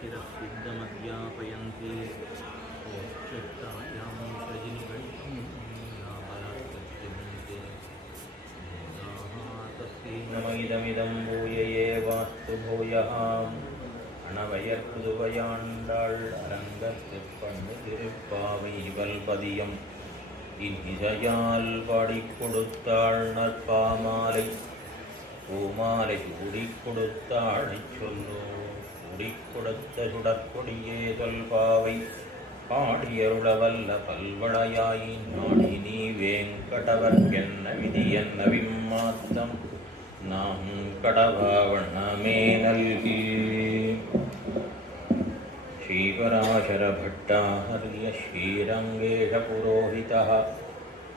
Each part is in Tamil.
चिरसिद्धमध्यापयन्ति चित्रायां सजिनिगणिते तस्मै भूयये वास्तु भूयः அணவையற்புதுவையாண்டாள் அரங்கத்துப் பண்ணு திருப்பாவை வல்பதியம் இந்நிசையால் பாடிக் கொடுத்தாள் நற்பாமாலை பூமாலை சூடிக் கொடுத்தாளைச் சொல்லோ சூடிக் கொடுத்த சுடற்கொடியே சொல்பாவை பாடியருளவல்ல பல்வளையாய் நாடி நீ வேங்கடவர்க்கென்ன விதி என்ன விம்மாத்தம் நாம் கடவாவண்ணமே நல்கி श्रीपराशरभट्टाहर्य श्रीरङ्गेशपुरोहितः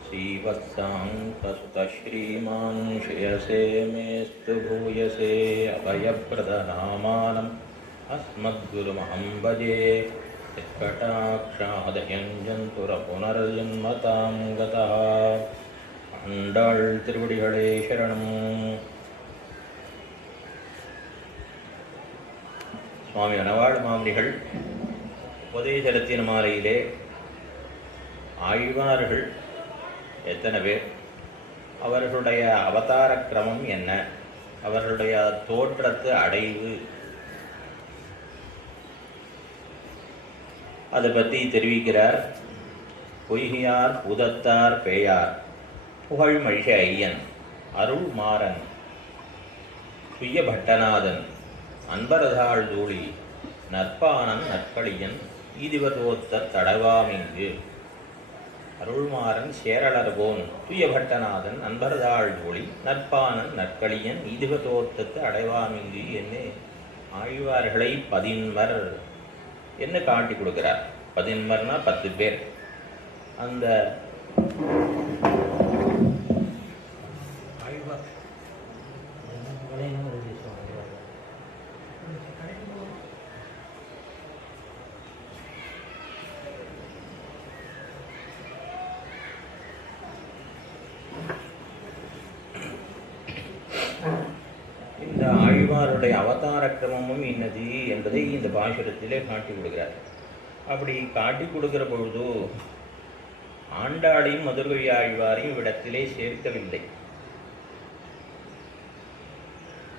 श्रीवत्साङ्कस्तश्रीमान् श्रेयसे मेस्तु भूयसे अभयप्रदनामानम् अस्मद्गुरुमहं भजे यत्कटाक्षादयञ्जन्तुरपुनर्जन्मतां गतः आण्डाळ் திருவடிகளே சரணம். சுவாமி அனவாள் மாமனிகள் உபதேசரத்தின் மாலையிலே ஆழ்வார்கள் எத்தனை பேர், அவர்களுடைய அவதார கிரமம் என்ன, அவர்களுடைய தோற்றத்து அடைவு, அதை பற்றி தெரிவிக்கிறார். பொய்கையார் பூதத்தார் பேயார் புகழ்மழிச ஐயன் அருள் மாறன் சுய்ய பட்டநாதன் அன்பரதாள் தூளி நற்பானன் நற்களியன் ஈதிவதோத்த தடவாமிங்கு. அருள்மாறன் சேரளர்கோன் துயபட்டநாதன் அன்பரதாள் தூளி நற்பானன் நற்களியன் ஈதிவதோத்தத்து அடைவாமிங்கு என்று ஆழ்வார்களை 11 என்ன காட்டி கொடுக்கிறார். 11னா 10 பேர். அந்த இந்த ஆழ்வாருடைய அவதார கிரமமும் இன்னது என்பதை இந்த பாசுரத்திலே காட்டி கொடுக்கிறார். அப்படி காட்டி கொடுக்கிற பொழுது ஆண்டாளையும் மதுரகவி ஆழ்வாரையும் இவ்விடத்திலே சேர்க்கவில்லை,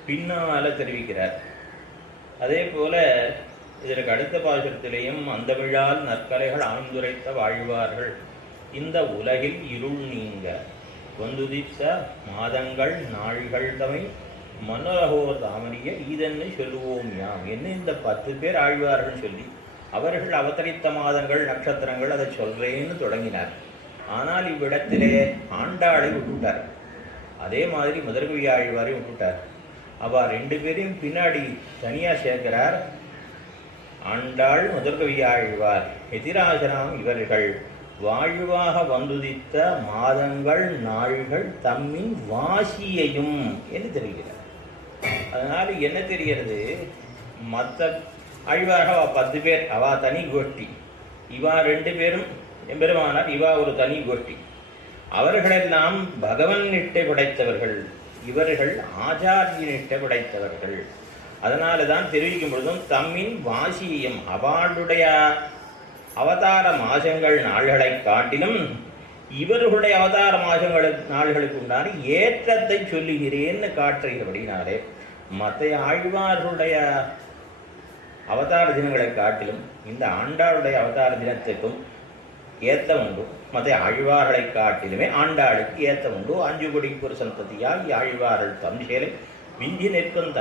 பின்னால தெரிவிக்கிறார். அதே போல இதற்கு அடுத்த பாசுரத்திலேயும் அந்தமிழால் நற்கலைகள் ஆழ்ந்துரைத்த வாழ்வார்கள் இந்த உலகில் இருள் நீங்க வந்துதித்த மாதங்கள் நாள்கள் தமை மனோரகோர் தாமரிய ஈதன்னு சொல்லுவோம் யாம் என்ன இந்த 10 பேர் ஆழ்வார்கள் சொல்லி அவர்கள் அவதரித்த மாதங்கள் நட்சத்திரங்கள் அதை சொல்றேன்னு தொடங்கினார். ஆனால் இவ்விடத்திலே ஆண்டாளை விட்டுட்டார், அதே மாதிரி மதுரகவி ஆழ்வாரை விட்டுட்டார். அவ 2 பேரையும் பின்னாடி தனியாக சேர்க்கிறார். ஆண்டாள் மதுரகவி ஆழ்வார் எதிராசராம் இவர்கள் வாழ்வாக வந்துதித்த மாதங்கள் நாள்கள் தம்மின் வாசியையும் என்று தெரிகிறார். அதனால் என்ன தெரிகிறது, மற்ற ஆழ்வார்கள் 10 பேர், அவா தனி கோஷ்டி, இவா 2 பேரும் எம்பெருமானார், இவா ஒரு தனி கோஷ்டி. அவர்களெல்லாம் பகவன் நிட்டை படைத்தவர்கள், இவர்கள் ஆச்சாரிய நிட்டை படைத்தவர்கள். அதனால தான் தெரிவிக்கும் பொழுதும் தம்மின் வாசியம் அவளுடைய அவதார மாசங்கள் நாள்களை காட்டிலும் இவர்களுடைய அவதார மாசங்கள் நாள்களுக்கு உண்டான ஏற்றத்தை சொல்லுகிறேன்னு காட்டுகிறபடினாலே மற்ற ஆழ்வார்களுடைய அவதார தினங்களை காட்டிலும் இந்த ஆண்டாளுடைய அவதார தினத்துக்கும் ஏத்தம் உண்டு. மற்ற ஆழ்வார்களை காட்டிலுமே ஆண்டாளுக்கு ஏத்தம் உண்டு. 5 கோடிக்கு ஒரு சந்ததியால் ஆழ்வார்கள் தம் சேலை விஞ்சி நிற்கும்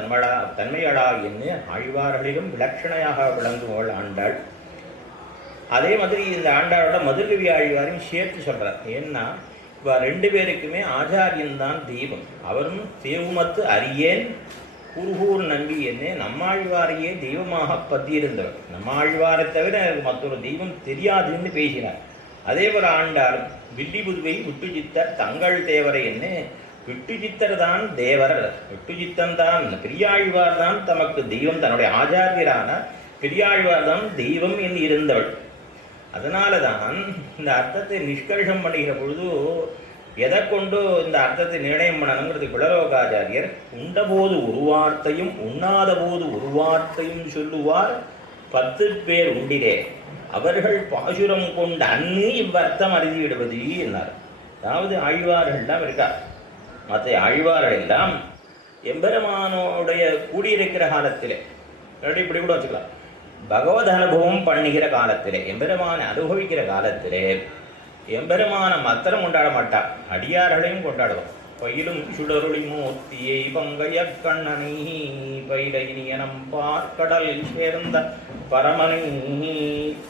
தன்மையளா என்று ஆழ்வார்களிலும் விலட்சணையாக விளங்குவள் ஆண்டாள். அதே மாதிரி இந்த ஆண்டாளோட மதுரகவி ஆழ்வாரையும் சேர்த்து சொல்கிறார். ஏன்னா இப்போ 2 பேருக்குமே ஆச்சாரியன்தான் தெய்வம். அவரும் தேவுமத்து அரியேன் குருகூர் நம்பி என்ன நம்மாழ்வாரையே தெய்வமாக பத்தியிருந்தவர். நம்மாழ்வாரை தவிர எனக்கு மற்றொரு தெய்வம் தெரியாதுன்னு பேசினார். அதே போல ஆண்டாளும் வில்லிபுதுவை விட்டுச்சித்தர் தங்கள் தேவரை என்ன விட்டுச்சித்தர் தான் தேவர், விட்டுச்சித்தன் தான் பெரியாழ்வார் தான் தமக்கு தெய்வம், தன்னுடைய ஆச்சாரியரான பெரியாழ்வார் தான் தெய்வம் என்று இருந்தவள். அதனால தான் இந்த அர்த்தத்தை நிஷ்கர்ஷம் பண்ணுகிற பொழுது எதை கொண்டு இந்த அர்த்தத்தை நிர்ணயம் பண்ணணுங்கிறது பிளரோகாச்சாரியர் உண்டபோது ஒரு வார்த்தையும் உண்ணாத போது ஒரு வார்த்தையும் சொல்லுவார் 10 பேர் உண்டிலே அவர்கள் பாசுரம் கொண்டு அன்னு இவ்வர்த்தம் அறிவிடுவது என்னார். அதாவது ஆழ்வார்கள்லாம் இருக்கா, மற்ற ஆழ்வார்கள் எல்லாம் எம்பெருமானோடைய கூடியிருக்கிற காலத்திலே, இப்படி கூட வச்சுக்கலாம், பகவத் அனுபவம் பண்ணுகிற காலத்திலே, எம்பெருமானை அனுபவிக்கிற காலத்திலே எம்பெருமான மாத்திரம் கொண்டாட மாட்டார், அடியார்களையும் கொண்டாடுவார். பயிலும் சுடருளி மூர்த்தியை பங்கைய கண்ணனை பயிலைனியனம் பார்க்கடல் சேர்ந்த பரமனை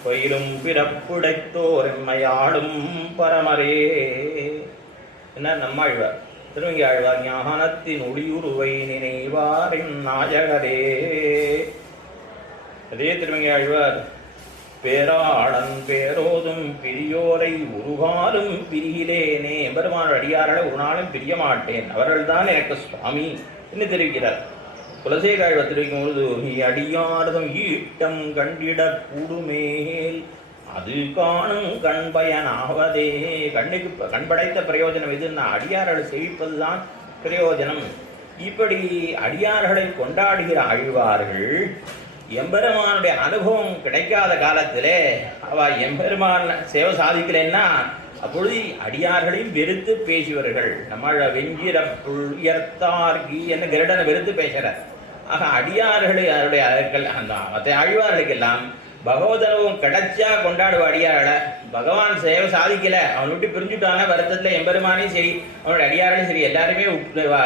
பயிலும் பிறப்புடைத்தோர் எம்மையாடும் பரமரே என்ன நம்மாழ்வார். திருவங்கி ஆழ்வார் ஞானத்தின் ஒளியுருவை நினைவாரின் நாயகரே. அதே திருவங்கி ஆழ்வார் பேராளன் பேரோதும் பிரியோரை உருகாலும் பிரியிலேனே, எம்பெருமான் அடியார்களை ஒரு நாளும் பிரிய மாட்டேன், அவர்கள்தான் எனக்கு சுவாமி என்று தெரிவிக்கிறார். குலசேகர தெரிவிக்கும் பொழுது நீ அடியாரதும் ஈட்டம் கண்டிட கூடுமேல் அது காணும் கண்பயனாவதே. கண்ணுக்கு கண்படைத்த பிரயோஜனம் எதுன்னா அடியார்களை செவிப்பதுதான் பிரயோஜனம். இப்படி அடியார்களை கொண்டாடுகிற ஆழ்வார்கள் எம்பெருமானுடைய அனுபவம் கிடைக்காத காலத்திலே அவ எம்பெருமான் சேவை சாதிக்கலைன்னா அப்பொழுது அடியார்களையும் வெறுத்து பேசுவார்கள். நம்ம வெஞ்சிர புயர்த்தார்கி என்ன கருடனை வெறுத்து பேசுறார். ஆக அடியார்களை அவருடைய அந்த மற்ற ஆழ்வார்களுக்கெல்லாம் பகவத் அனுபவம் கிடைச்சா கொண்டாடுவ அடியார்களை. பகவான் சேவை சாதிக்கல, அவன் விட்டு பிரிஞ்சுட்டான வருத்தத்தில் எம்பெருமானையும் சரி அவனுடைய அடியார்களையும் சரி எல்லாருமே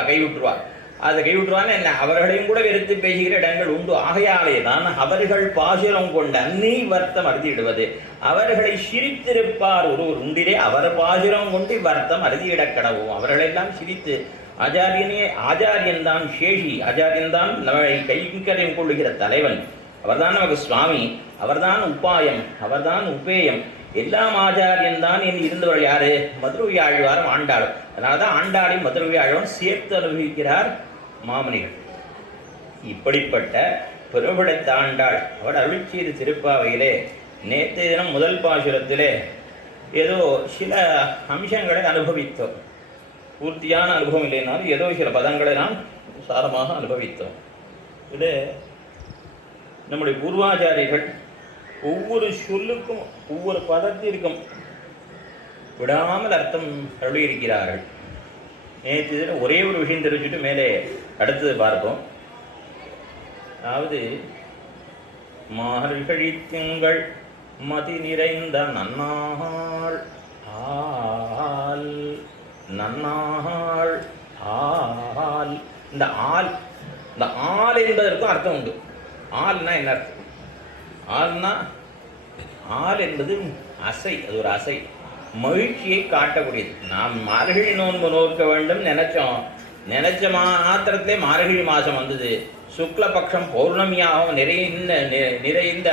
கைவிட்டுருவார். அதை கைவிட்டுருவான்னு என்ன அவர்களையும் கூட வெறுத்து பேசுகிற இடங்கள் உண்டு. ஆகையாலே தான் அவர்கள் பாசுரம் கொண்ட அன்னி வர்த்தம் அறுதியிடுவது. அவர்களை சிரித்திருப்பார் ஒருவர் உண்டிலே அவர் பாசுரம் கொண்டு வர்த்தம் அறுதியிடக் கடவும். அவர்களெல்லாம் சிரித்து ஆச்சாரியன் தான் சேஷி, ஆச்சாரியன் தான் நம்மை கைங்கரியம் கொள்ளுகிற தலைவன், அவர்தான் நமக்கு சுவாமி, அவர்தான் உபாயம், அவர்தான் உபேயம், எல்லாம் ஆச்சாரியன் தான் என்று இருந்தவர்கள் யாரு? மதுரவி ஆழ்வாரும் ஆண்டாளும். அதனால்தான் ஆண்டாளையும் மதுரவி ஆழ்வாரும் சேர்த்து அனுபவிக்கிறார் மாமனிகள். இப்படிப்பட்ட பெருபடைத்த ஆண்டாள் அவர் அருள் செய்த திருப்பாவையிலே நேற்றைய தினம் முதல் பாசுரத்திலே ஏதோ சில அம்சங்களை அனுபவித்தோம். பூர்த்தியான அனுபவம் இல்லைனாலும் ஏதோ சில பதங்களை நாம் சாரமாக அனுபவித்தோம். இது நம்முடைய பூர்வாச்சாரிகள் ஒவ்வொரு சொல்லுக்கும் ஒவ்வொரு பதத்திற்கும் விடாமல் அர்த்தம் அருளியிருக்கிறார்கள். நேற்று ஒரே ஒரு விஷயம் தெரிவிச்சுட்டு மேலே அடுத்தது பார்ப்போம். அதாவது மார்கழி திங்கள் மதி நிறைந்த நன்னாள் ஆல் நன்னாள் ஆல். இந்த ஆல் என்பதற்கும் அர்த்தம் உண்டு. ஆல்னா என்ன அர்த்தம்? ஆல்னா ஆல் என்பது அசை, அது ஒரு அசை, மகிழ்ச்சியை காட்டக்கூடியது. நாம் மார்கழி நோன்பு நோக்க வேண்டும் நினைச்ச மாத்திரத்திலே மார்கழி மாதம் வந்தது, சுக்லபக்ஷம் பௌர்ணமியாகவும் நிறைந்த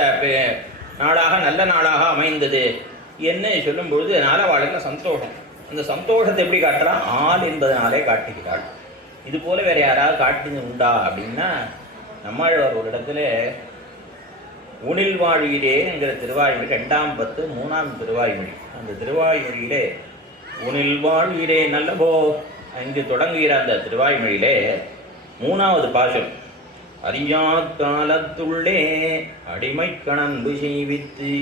நாளாக நல்ல நாளாக அமைந்தது என்ன சொல்லும் பொழுது நாளவாளுக்கு சந்தோஷம். அந்த சந்தோஷத்தை எப்படி காட்டுறான்? ஆள் என்பதனாலே காட்டுகிறாள். இது போல வேற யாராவது காட்டுது உண்டா அப்படின்னா நம்மாழ்வார் ஒரு இடத்துல ஊனில் வாழியிலே என்கிற திருவாய்மொழி 2ஆம் பத்து 3ஆம் திருவாய்மொழி, அந்த திருவாய்மொழியிலே ஊனில் வாழியிலே நல்லபோ இங்கு தொடங்குகிற அந்த திருவாய்மொழியிலே 3ஆவது பாசுரம் அறியா காலத்துள்ளே அடிமை கணன்பு செய்வித்து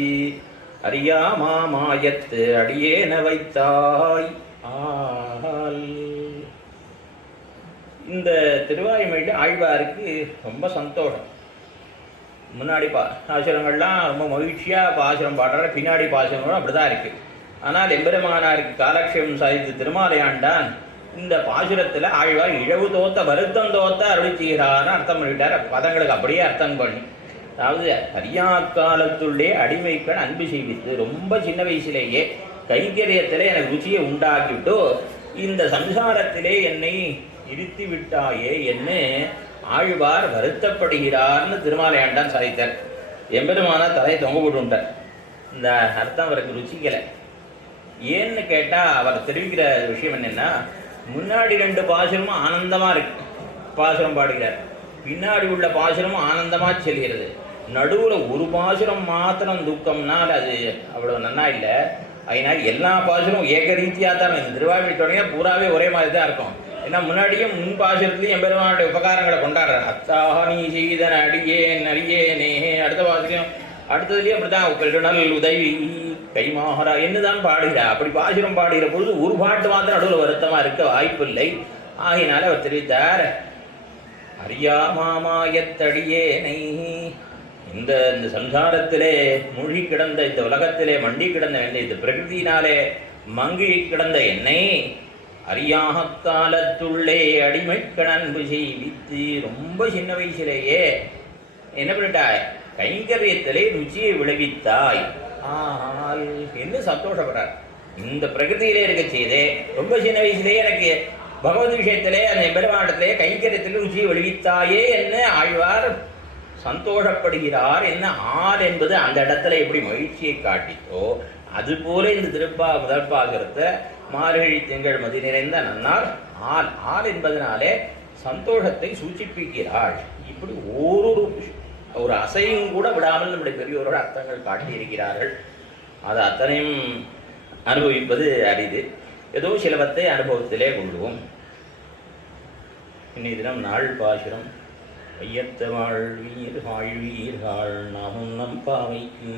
அறியா மாமாயத்து அடியேன வைத்தாய் ஆல். இந்த திருவாய்மொழியில் ஆழ்வாருக்கு ரொம்ப சந்தோஷம். முன்னாடி பாசுரங்கள்லாம் ரொம்ப மகிழ்ச்சியாக பாசுரம் பாடுற, பின்னாடி பாசுரங்களும் அப்படி தான் இருக்குது. ஆனால் எம்பெருமானாருக்கு காலக்ஷேபம் சாதித்து திருமாலையாண்டான் இந்த பாசுரத்தில் ஆழ்வார் இழவு தோத்த வருத்தம் தோத்த அருளி செய்கிறார்னு அர்த்தம் பண்ணிவிட்டார். பதங்களுக்கு அப்படியே அர்த்தம் பண்ணி, அதாவது அரியா காலத்துள்ளே அடிமைக்கள் அன்பு செய்வித்து, ரொம்ப சின்ன வயசுலேயே கைங்கரியத்திலே எனக்கு ருச்சியை உண்டாக்கிவிட்டு இந்த சம்சாரத்திலே என்னை இருத்தி விட்டாயே என்ன ஆழ்வார் வருத்தப்படுகிறார்னு திருமாலையாண்டான் சாதித்தார். எம்பெருமானா தலையை தொங்க போட்டுட்டார். இந்த அர்த்தம் அவருக்கு ருச்சிக்கலை. ஏன்னு கேட்டால் அவர் தெரிவிக்கிற விஷயம் என்னென்னா, முன்னாடி 2 பாசுரமும் ஆனந்தமாக இருக்கு, பாசுரம் பாடுகிறார். பின்னாடி உள்ள பாசுரமும் ஆனந்தமாக செல்கிறது. நடுவில் ஒரு பாசுரம் மாத்திரம் துக்கம்னால் அது அவ்வளோ நன்னா இல்லை. அதனால் எல்லா பாசுரமும் ஏக ரீதியாக தான். இந்த திருவாய்மொழி தொடங்கினா பூராவே ஒரே மாதிரி தான் இருக்கும். ஏன்னா முன்னாடியும் முன் பாசுரத்துலையும் எம்பெருமானுடைய உபகாரங்களை கொண்டாடுறார். அத்தாக நீ செய்தன அடியேன் அடியேனே. அடுத்த பாசுரம் அடுத்ததுலேயும் அப்படிதான் பெருநல் உதவி கைமாகரா என்னதான் பாடுகிறா. அப்படி பாசுரம் பாடுகிற பொழுது ஒரு பாட்டு மாத்திரம் நடுவில் வருத்தமாக இருக்க வாய்ப்பில்லை. ஆகினால அவர் தெரிவித்தார், அரியா மாமாயத்தடியேனை. இந்த இந்த சம்சாரத்திலே மூழ்கி கிடந்த, இந்த உலகத்திலே மண்டி கிடந்த என்னை, இந்த பிரகிருதியினாலே மங்கி கிடந்த என்னை அறியாக காலத்துள்ளே அடிமைக்கணன்பு செய்வித்து, ரொம்ப சின்ன வயசிலேயே என்ன பண்ணிட்டாய், கைங்கரியத்திலே ருச்சியை விளைவித்தாய். ஆனால் என்ன சந்தோஷப்படுறார். இந்த பிரகிருதியிலே இருக்க செய்தே ரொம்ப சின்ன வயசுலேயே எனக்கு பகவத் விஷயத்திலே அந்த பெருமாண்டத்திலே கைங்கரியத்திலே ருச்சியை விளைவித்தாயே என்ன ஆழ்வார் சந்தோஷப்படுகிறார். என்ன ஆள் என்பது அந்த இடத்துல எப்படி மகிழ்ச்சியை காட்டித்தோ அதுபோல இந்த முதல் பாசுரத்தை மார்கழி திங்கள் மதி நிறைந்த நன்னாள் ஆள் ஆள் என்பதனாலே சந்தோஷத்தை சூச்சிப்பிக்கிறாள். இப்படி ஒரு அசையும் கூட விடாமல் நம்முடைய பெரியோரோட அர்த்தங்கள் காட்டியிருக்கிறார்கள். அது அத்தனையும் அனுபவிப்பது அரிது. ஏதோ சிலவத்தை அனுபவத்திலே கொள்வோம். இன்னைய தினம் நாள் பாசுரம். ஐயத்த வாழ்வீர்கள் நாமும் நம் பாவைக்கு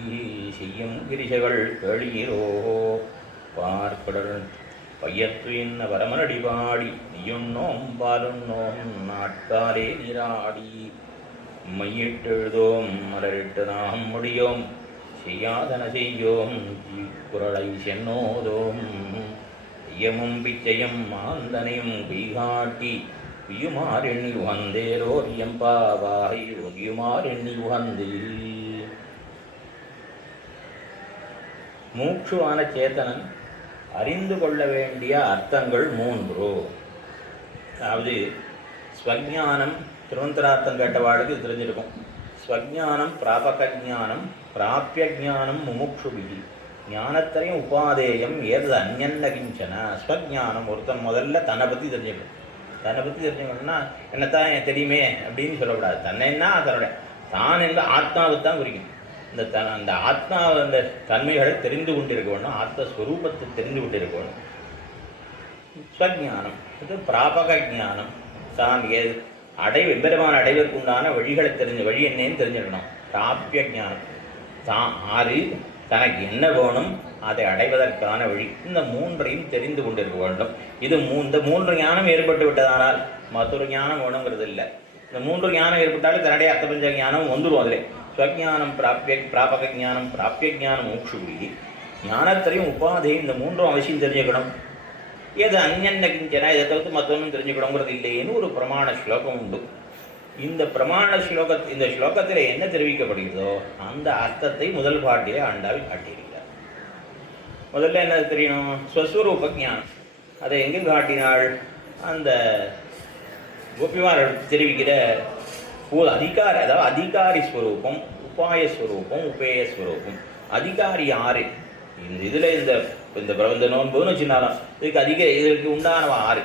செய்யும் கிரிசைகள் கேளீரோ பார்க்கடல் பையத்து என்ன வரமனடி பாடி நீயுண்ணோம் பாலுண்ணோம் நாட்காரே நீராடி மையிட்டெழுதோம் மலரிட்டு நாம் முடியோம் செய்யாதன செய்யோம் குரலை சென்னோதோம் ஐயமும் பிச்சையும் மாந்தனையும் கைகாட்டி உயுமாரெண்ணி உகந்தேரோர் எம்பாவாய் ஒகியுமாரெண்ணி உகந்தே. மூக்ஷுவான சேத்தனன் அறிந்து கொள்ள வேண்டிய அர்த்தங்கள் 3. அதாவது ஸ்வஜானம், திருவந்தரார்த்தம் கேட்டவாளுக்கு தெரிஞ்சிருக்கும். ஸ்வஜானம், பிராபக ஜானம், பிராபிய ஜானம், முமுக்ஷுபிகி. ஞானத்தையும் உபாதேயம் ஏது அந்யன்ன கிஞ்சன. ஸ்வஜானம் ஒருத்தன் முதல்ல தன்னை பற்றி தெரிஞ்சுக்கணும். தன்னை பற்றி தெரிஞ்சுக்கணும்னா என்னத்தான் எனக்கு தெரியுமே அப்படின்னு சொல்லக்கூடாது. தன்னைன்னா தன்னுடைய தான் என்ற ஆத்மாவை தான் குறிக்கும். அந்த ஆத்மா அந்த தன்மைகளை தெரிந்து கொண்டிருக்க வேண்டும். ஆத்மஸ்வரூபத்தை தெரிந்து கொண்டிருக்க வேண்டும். ஸ்வஜானம் இது பிராபக ஜானம். தான் எம்பெருமான் அடைவதற்குண்டான வழிகளை வழி என்னன்னு தெரிஞ்சுக்கணும். பிராபிய ஜானம் தான் ஆறு, தனக்கு என்ன வேணும், அதை அடைவதற்கான வழி. இந்த 3ஐயும் தெரிந்து கொண்டிருக்க வேண்டும். இந்த 3 ஞானம் ஏற்பட்டு விட்டதானால் மற்றொரு ஞானம் வேணுங்கிறது இல்லை. இந்த 3 ஞானம் ஏற்பட்டாலும் தன்னுடைய அர்த்தபஞ்ச ஞானம் வந்துடும். அதில் ஸ்வஜானம், பிராபக ஜானம், பிராபிய ஜானம், மோக்ஷுபி. ஞானத்திலையும் உபாதையும் இந்த 3ம் அவசியம் தெரிஞ்சுக்கணும். ஏது அந்யன்ன கிஞ்சனா, இதை தவிர்த்து மற்றொன்னும் தெரிஞ்சுக்கணுங்கிறது இல்லைன்னு ஒரு பிரமாண ஸ்லோகம் உண்டு. இந்த பிரமாண இந்த ஸ்லோகத்தில் என்ன தெரிவிக்கப்படுகிறதோ அந்த அர்த்தத்தை முதல் பாட்டிலே ஆண்டாவில் காட்டியிருக்கிறார். முதல்ல என்ன தெரியணும், ஸ்வஸ்வரூப ஞானம். அதை எங்கே காட்டினாள், அந்த கோபிமார் தெரிவிக்கிற அதிகாரி, அதாவது அதிகாரி ஸ்வரூபம், உபாயஸ்வரூபம், உபேயஸ்வரூபம். அதிகாரி யாரு இந்த இதில் இந்த நோன்புன்னு வச்சுனாலும் இதற்கு உண்டானவ 6,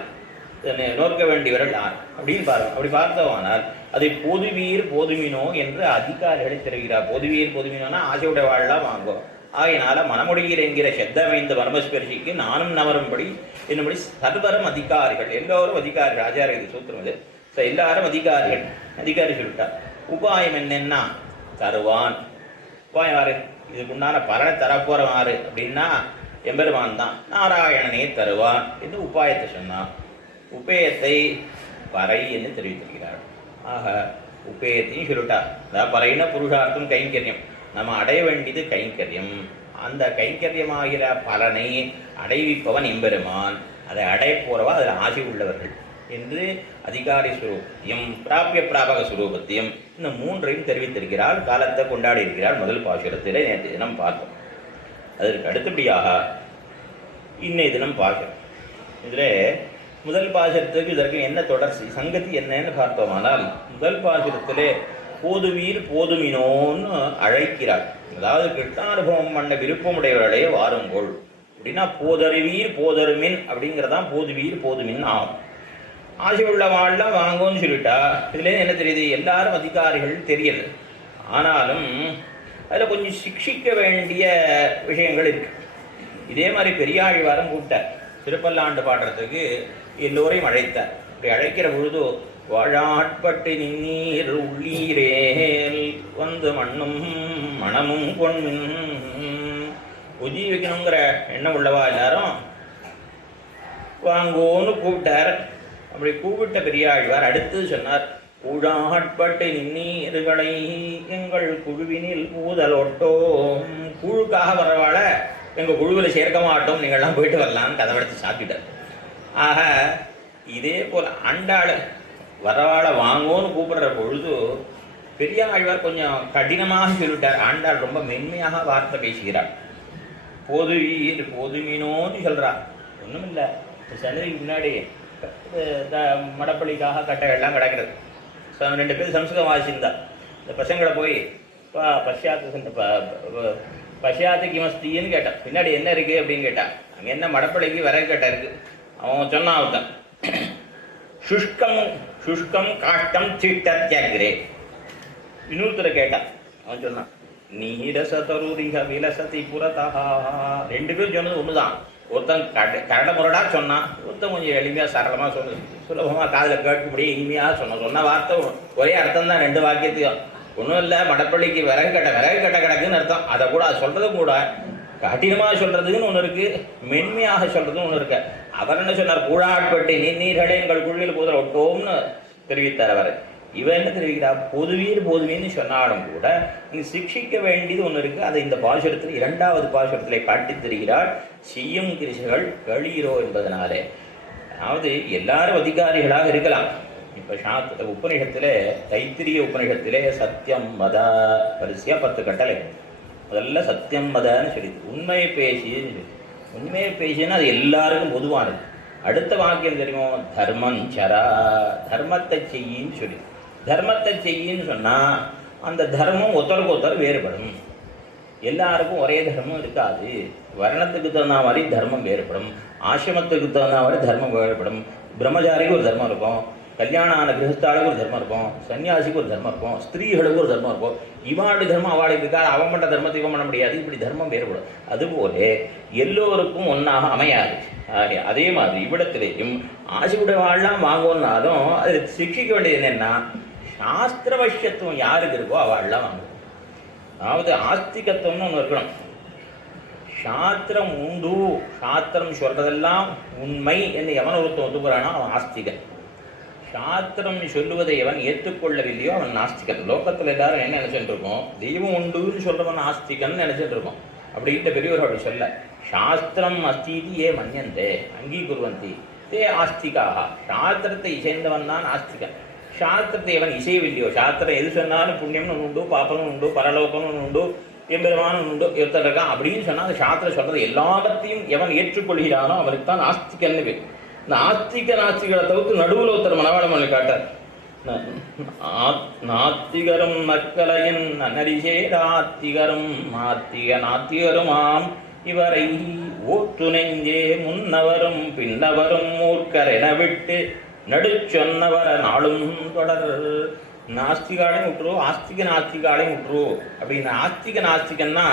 நோக்க வேண்டியவர்கள் 6 அப்படின்னு பாருங்க. அப்படி பார்த்தவானால் அதை பொதுவீர் பொதுமினோ என்று அதிகாரிகளை தெரிவிக்கிறார். பொதுவீர் பொதுமினோன்னா ஆசையுடைய வாழலாம் வாங்கும். ஆகையினால மனமுடியீர் என்கிற செத்தமைந்த மர்மஸ்பரிசிக்கு நானும் நவரும்படி என்னபடி சர்வரும் அதிகாரிகள், எல்லோரும் அதிகாரிகள். ஆச்சாரிய இது சூத்திரம் இது. எல்லாரும் அதிகாரிகள். அதிகாரி சொல்லிட்டார். உபாயம் என்னன்னா தருவான். உபாயம் யாரு, இதுக்குண்டான பலனை தரப்போறவன் யாரு அப்படின்னா எம்பெருமான் தான். நாராயணனே தருவான் என்று உபாயத்தை சொன்னான். உபேயத்தை பறை என்று தெரிவித்திருக்கிறார். ஆக உபேயத்தையும் சொல்லிட்டார். அதாவது பறையின புருஷார்த்தம் கைங்கரியம். நம்ம அடைய வேண்டியது கைங்கரியம். அந்த கைங்கரியமாகிற பலனை அடைவிப்பவன் எம்பெருமான். அதை அடைய போறவா அதில் ஆசை உள்ளவர்கள் என்று அதிகாரி சுரூபத்தையும் பிராபக சுரூபத்தையும் இந்த 3ஐயும் தெரிவித்திருக்கிறார். காலத்தை கொண்டாடி இருக்கிறார். முதல் பாசுரத்திலே நேற்று தினம் பார்த்தோம். அதற்கு அடுத்தபடியாக இன்னைய தினம் பார்க்கிறோம். இதில் முதல் பாசுரத்துக்கு இதற்கு என்ன தொடர்ச்சி சங்கதி என்னன்னு பார்த்தோமானால், முதல் பாசுரத்திலே போதுவீர் போதுமினோன்னு அழைக்கிறார். அதாவது கிருஷ்ணானுபவம் பண்ண விருப்பமுடையவர்களே வாருங்கோள் அப்படின்னா போதறிவீர் போதருமின் அப்படிங்கிறதான் போதுவீர் போதுமின் ஆகும். ஆசை உள்ள வாழலாம் வாங்குவோன்னு சொல்லிட்டா இதுலேருந்து என்ன தெரியுது, எல்லாரும் அதிகாரிகள் தெரியல. ஆனாலும் அதில் கொஞ்சம் சிக்ஷிக்க வேண்டிய விஷயங்கள் இருக்கு. இதே மாதிரி பெரியாழ்வாரும் கூப்பிட்டார். திருப்பல்லாண்டு பாடுறதுக்கு எல்லோரையும் அழைத்தார். இப்படி அழைக்கிற பொழுது வாழாட்பட்டு நின்னீர் உள்ளீரேல் வந்து மண்ணும் மணமும் பொண்ணும் உஜீவிக்கணுங்கிற எண்ணம் உள்ளவா எல்லாரும் வாங்கோன்னு கூப்பிட்டார். அப்படி கூப்பிட்ட பெரியாழ்வார் அடுத்து சொன்னார், கூழாட்பட்டு நின்னீர்களை எங்கள் குழுவினில் பூதலோட்டோம். குழுக்காக வரவாழ எங்கள் குழுவில் சேர்க்க மாட்டோம், நீங்கள்லாம் போயிட்டு வரலான்னு கதவெடுத்து சாப்பிட்டார். ஆக இதே போல் ஆண்டாள் வரவாழ வாங்கோன்னு கூப்பிடுற பொழுது பெரியாழ்வார் கொஞ்சம் கடினமாக சொல்லிவிட்டார். ஆண்டாள் ரொம்ப மென்மையாக வார்த்தை பேசுகிறார். போதுவீர் போதுமீனோன்னு சொல்கிறார். ஒன்றும் இல்லை, சன்னதிக்கு முன்னாடி மடப்பள்ளிக்காக கட்டைகள்லாம் கிடக்கிறது. 2 பேர் சம்ஸ்கிருதம் வாசிச்சிருந்தா. இந்த பசங்களை போய் பஷ்யாத்து கிமஸ்தின்னு கேட்டான். பின்னாடி என்ன இருக்குது அப்படின்னு கேட்டான். அங்கே என்ன மடப்பள்ளிக்கு விறகு கட்டை இருக்குது. அவன் சொன்னான், அவன் சுஷ்கம் காஷ்டம் சிட்டத்யாகிறே. இன்னொருத்தரை கேட்டான். அவன் சொன்னான், நீரசதருரிக விலசதி புறதா. 2 பேர் சொன்னது ஒன்று தான். ஒருத்தன் கரட முரடாக சொன்னான், ஒருத்தன் கொஞ்சம் எளிமையாக சரளமாக சொன்னது, சுலபமாக காதில் கேட்கப்படி இனிமையாக சொன்ன வார்த்தை ஒரே அர்த்தம் தான் 2 வாக்கியத்தையும். ஒன்றும் இல்லை, மடப்பள்ளிக்கு விறகு கட்டை கிடக்குன்னு அர்த்தம். அதை கூட அது சொல்கிறதும் கூட கடினமாக சொல்கிறதுக்குன்னு ஒன்று இருக்குது, மென்மையாக சொல்கிறதுன்னு ஒன்று இருக்கு. அவர் என்ன சொன்னார், கூழாட்பட்டு நீர்களே எங்கள் குழுவில் போதில் ஒட்டோம்னு தெரிவித்தார் அவர். இவன் என்ன தெரிவிக்கிறார், போதுவீர்னு சொன்னாலும் கூட இங்கே சிக்ஷிக்க வேண்டியது ஒன்று இருக்குது. அதை இந்த பாசுரத்தில் 2வது பாசுரத்தில் காட்டி தெரிகிறார். செய்யும் கிரிசைகள் களீரோ என்பதனாலே. அதாவது எல்லாரும் அதிகாரிகளாக இருக்கலாம். இப்போ உபநிஷத்தில் தைத்திரிய உபநிஷத்திலே சத்தியம் மத வரிசையாக 10 கட்டளை. முதல்ல சத்தியம் மதன்னு சொல்லிது, உண்மையை பேசின்னு சொல்லி. உண்மையை பேசினா அது எல்லாருக்கும் பொதுவானது. அடுத்த வாக்கியம் தெரியுமோ, தர்மம் சரா, தர்மத்தை செய்யின்னு சொல்லி. தர்மத்தை செய்யின்னு சொன்னால் அந்த தர்மம் ஒருத்தருக்கு ஒருத்தர் வேறுபடும். எல்லாருக்கும் ஒரே தர்மம் இருக்காது. வர்ணத்துக்கு தகுந்த மாதிரி தர்மம் வேறுபடும், ஆசிரமத்துக்கு தகுந்த மாதிரி தர்மம் வேறுபடும். பிரம்மச்சாரிக்கு ஒரு தர்மம் இருக்கும், கல்யாணம் ஆன கிரகஸ்தாளுக்கு ஒரு தர்மம் இருக்கும், சன்னியாசிக்கு ஒரு தர்மம் இருக்கும், ஸ்திரீகளுக்கு ஒரு தர்மம் இருக்கும். இவாடு தர்மம் அவளுக்கு இருக்காது, அவன் பண்ண தர்மத்தை இவன் பண்ண முடியாது. இப்படி தர்மம் வேறுபடும். அதுபோல எல்லோருக்கும் ஒன்றாக அமையாது. அதே மாதிரி இவ்விடத்திலேயும் ஆசையுடைய வாழலாம் வாங்கணும்னாலும் அது சிக்ஷிக்க வேண்டியது என்னென்னா, சாஸ்திரவசியத்துவம் யாருக்கு இருக்கோ அவள்லாம் வாங்கணும். அதாவது ஆஸ்திகத்துவம்னு ஒன்று இருக்கணும். சாஸ்திரம் உண்டு, சாஸ்திரம் சொல்றதெல்லாம் உண்மை என்று எவன் ஒருத்தன் ஒத்துக்கிறானோ அவன் ஆஸ்திகன். சாஸ்திரம் சொல்லுவதை எவன் ஏற்றுக்கொள்ளவில்லையோ அவன் நாஸ்திகன். லோகத்தில் எல்லாரும் என்ன நினைச்சுட்டு இருக்கோம், தெய்வம் உண்டுன்னு சொல்றவன் ஆஸ்திகன் நினைச்சிட்டு இருக்கோம். அப்படின்ட்டு பெரியவர்கள் அப்படி சொல்ல, சாஸ்திரம் அஸ்தீதி ஏ மன்யந்தே அங்கீகுர்வந்தி தே ஆஸ்திகாக. சாஸ்திரத்தை இசைந்தவன் தான் ஆஸ்திகன். சாஸ்திரத்தை எவன் இசையவில்லையோ, சாஸ்திரம் எது சொன்னாலும் புண்ணியம்னு உண்டு, பாப்பமும் உண்டு, பரலோகமும் உண்டு, எம்பெருமானும் உண்டு, ஒருத்தர் இருக்கான் அப்படின்னு சொன்னால் அந்த சாஸ்திரம் சொல்றது எல்லாவற்றையும் எவன் ஏற்றுக்கொள்கிறானோ அவனுக்கு தான் ஆஸ்திகன்னு பேர். இந்த நாஸ்திகளை தவிர்த்து நடுவில் ஒருத்தர் மனவாளமனை காட்டார். நாத்திகரும் நற்கலையின் நன்னரிசேராத்திகரும் நாத்திகருமாம் இவரை ஓட்டு நெஞ்சே முன்னவரும் பின்னவரும் மூர்க்கரென விட்டு நடுச்சொன்னவர நாளும் தொடர். நாஸ்திகாலையும் விட்டுரு, ஆஸ்திக நாஸ்திகாலையும் விட்டுரு. அப்படின்னா ஆஸ்திக நாஸ்திகன்னா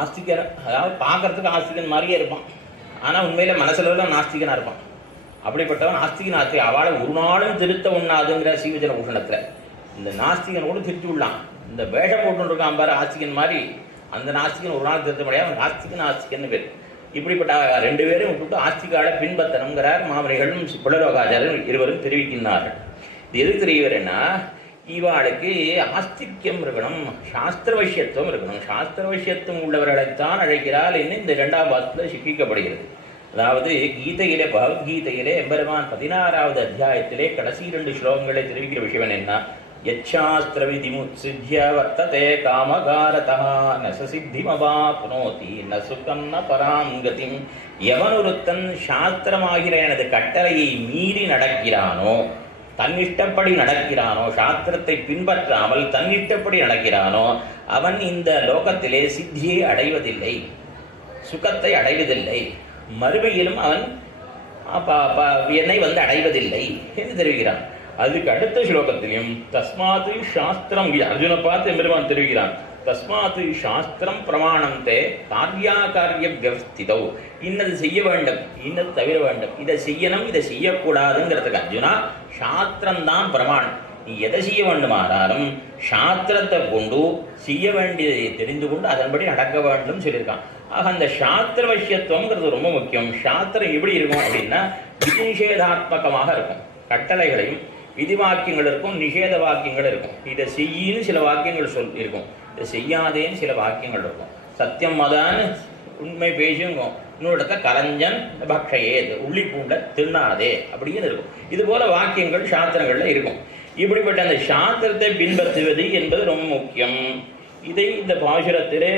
ஆஸ்திகர், அதாவது பார்க்கறதுக்கு ஆஸ்திகன் மாதிரியே இருப்பான், ஆனால் உண்மையில் மனசுலலாம் நாஸ்திகனாக இருப்பான். அப்படிப்பட்டவன் நாஸ்திக அவளை ஒரு நாளும் திருத்த உண்ணாதுங்கிற சீவஜன பூஷணத்தில் இந்த நாஸ்திகனோடு திருத்தி விடலாம். இந்த வேஷம் போட்டு இருக்கான் பாரு ஆஸ்திகன் மாதிரி, அந்த நாஸ்திகன் ஒரு நாள் திருத்த முடியாது, அவன் நாஸ்திகன்னு பேர். இப்படிப்பட்ட 2 பேரையும் விட்டுவிட்டு ஆஸ்திகாலை பின்பற்றணுங்கிறார் மாமனிகளும் புலலோகாச்சாரரும் இருவரும் தெரிவிக்கின்றார்கள். இது எது தெரியவரேன்னா, இவாளுக்கு ஆஸ்திக்யம் இருக்கணும், சாஸ்திரவசியத்துவம் இருக்கணும். சாஸ்திரவசியத்துவம் உள்ளவர்களைத்தான் அழைக்கிறாள் என்று இந்த 2ஆம் பாகத்தில் சிக்கிக்கப்படுகிறது. அதாவது கீதையிலே, பகவத்கீதையிலே எம்பெருமான் 16வது அத்தியாயத்திலே கடைசி 2 ஸ்லோகங்களை தெரிவிக்கிற விஷயம் என்ன, யச்சாஸ்திர விதிமுத்சித்ய வர்த்ததே காமகாரதா நசசித்திமவாப்னோதி ந சுகம் ந பராம் கதிம். எவனொருத்தன் சாஸ்திரமாகிற எனது கட்டளையை மீறி நடக்கிறானோ, தன்னிஷ்டப்படி நடக்கிறானோ, சாஸ்திரத்தை பின்பற்றாமல் தன்னிஷ்டப்படி நடக்கிறானோ, அவன் இந்த லோகத்திலே சித்தியை அடைவதில்லை, சுகத்தை அடைவதில்லை, மறுமையிலும் அவன் என்னை அடைவதில்லை என்று தெரிவிக்கிறான். அதுக்கு அடுத்த ஸ்லோகத்திலையும் தஸ்மாத்து சாஸ்திரம், அர்ஜுனை பார்த்து எம்பெருமான் தெரிவிக்கிறான், தஸ்மாத் சாஸ்திரம் பிரமாணந்தே காரியாகாரிய வியவஸ்திதௌ. இன்னது செய்ய வேண்டும், இன்னது தவிர வேண்டும், இதை செய்யணும், இதை செய்யக்கூடாதுங்கிறதுக்கு அர்ஜுனா சாஸ்திரம்தான் பிரமாணம். நீ எதை செய்ய வேண்டுமானாலும் சாஸ்திரத்தை கொண்டு செய்ய வேண்டியதை தெரிந்து கொண்டு அதன்படி நடக்க வேண்டும் சொல்லியிருக்கான். ஆக அந்த சாஸ்திர விஷயத்துவங்கிறது ரொம்ப முக்கியம். சாஸ்திரம் எப்படி இருக்கும் அப்படின்னா விதிநிஷேதாத்மகமாக இருக்கும். கட்டளைகளையும் விதி வாக்கியங்கள் இருக்கும், நிஷேத வாக்கியங்கள் இருக்கும். இதை செய்யின்னு சில வாக்கியங்கள் இருக்கும், இதை செய்யாதேன்னு சில வாக்கியங்கள் இருக்கும். சத்தியம் மதான்னு உண்மை பேசுங்க, இன்னொருத்த கரஞ்சன் பக்ஷையே உள்ளி பூண்ட தின்னாதே அப்படின்னு இருக்கும். இது போல வாக்கியங்கள் சாஸ்திரங்கள்ல இருக்கும். இப்படிப்பட்ட அந்த சாஸ்திரத்தை பின்பற்றுவது என்பது ரொம்ப முக்கியம். இதை இந்த பாசுரத்திலே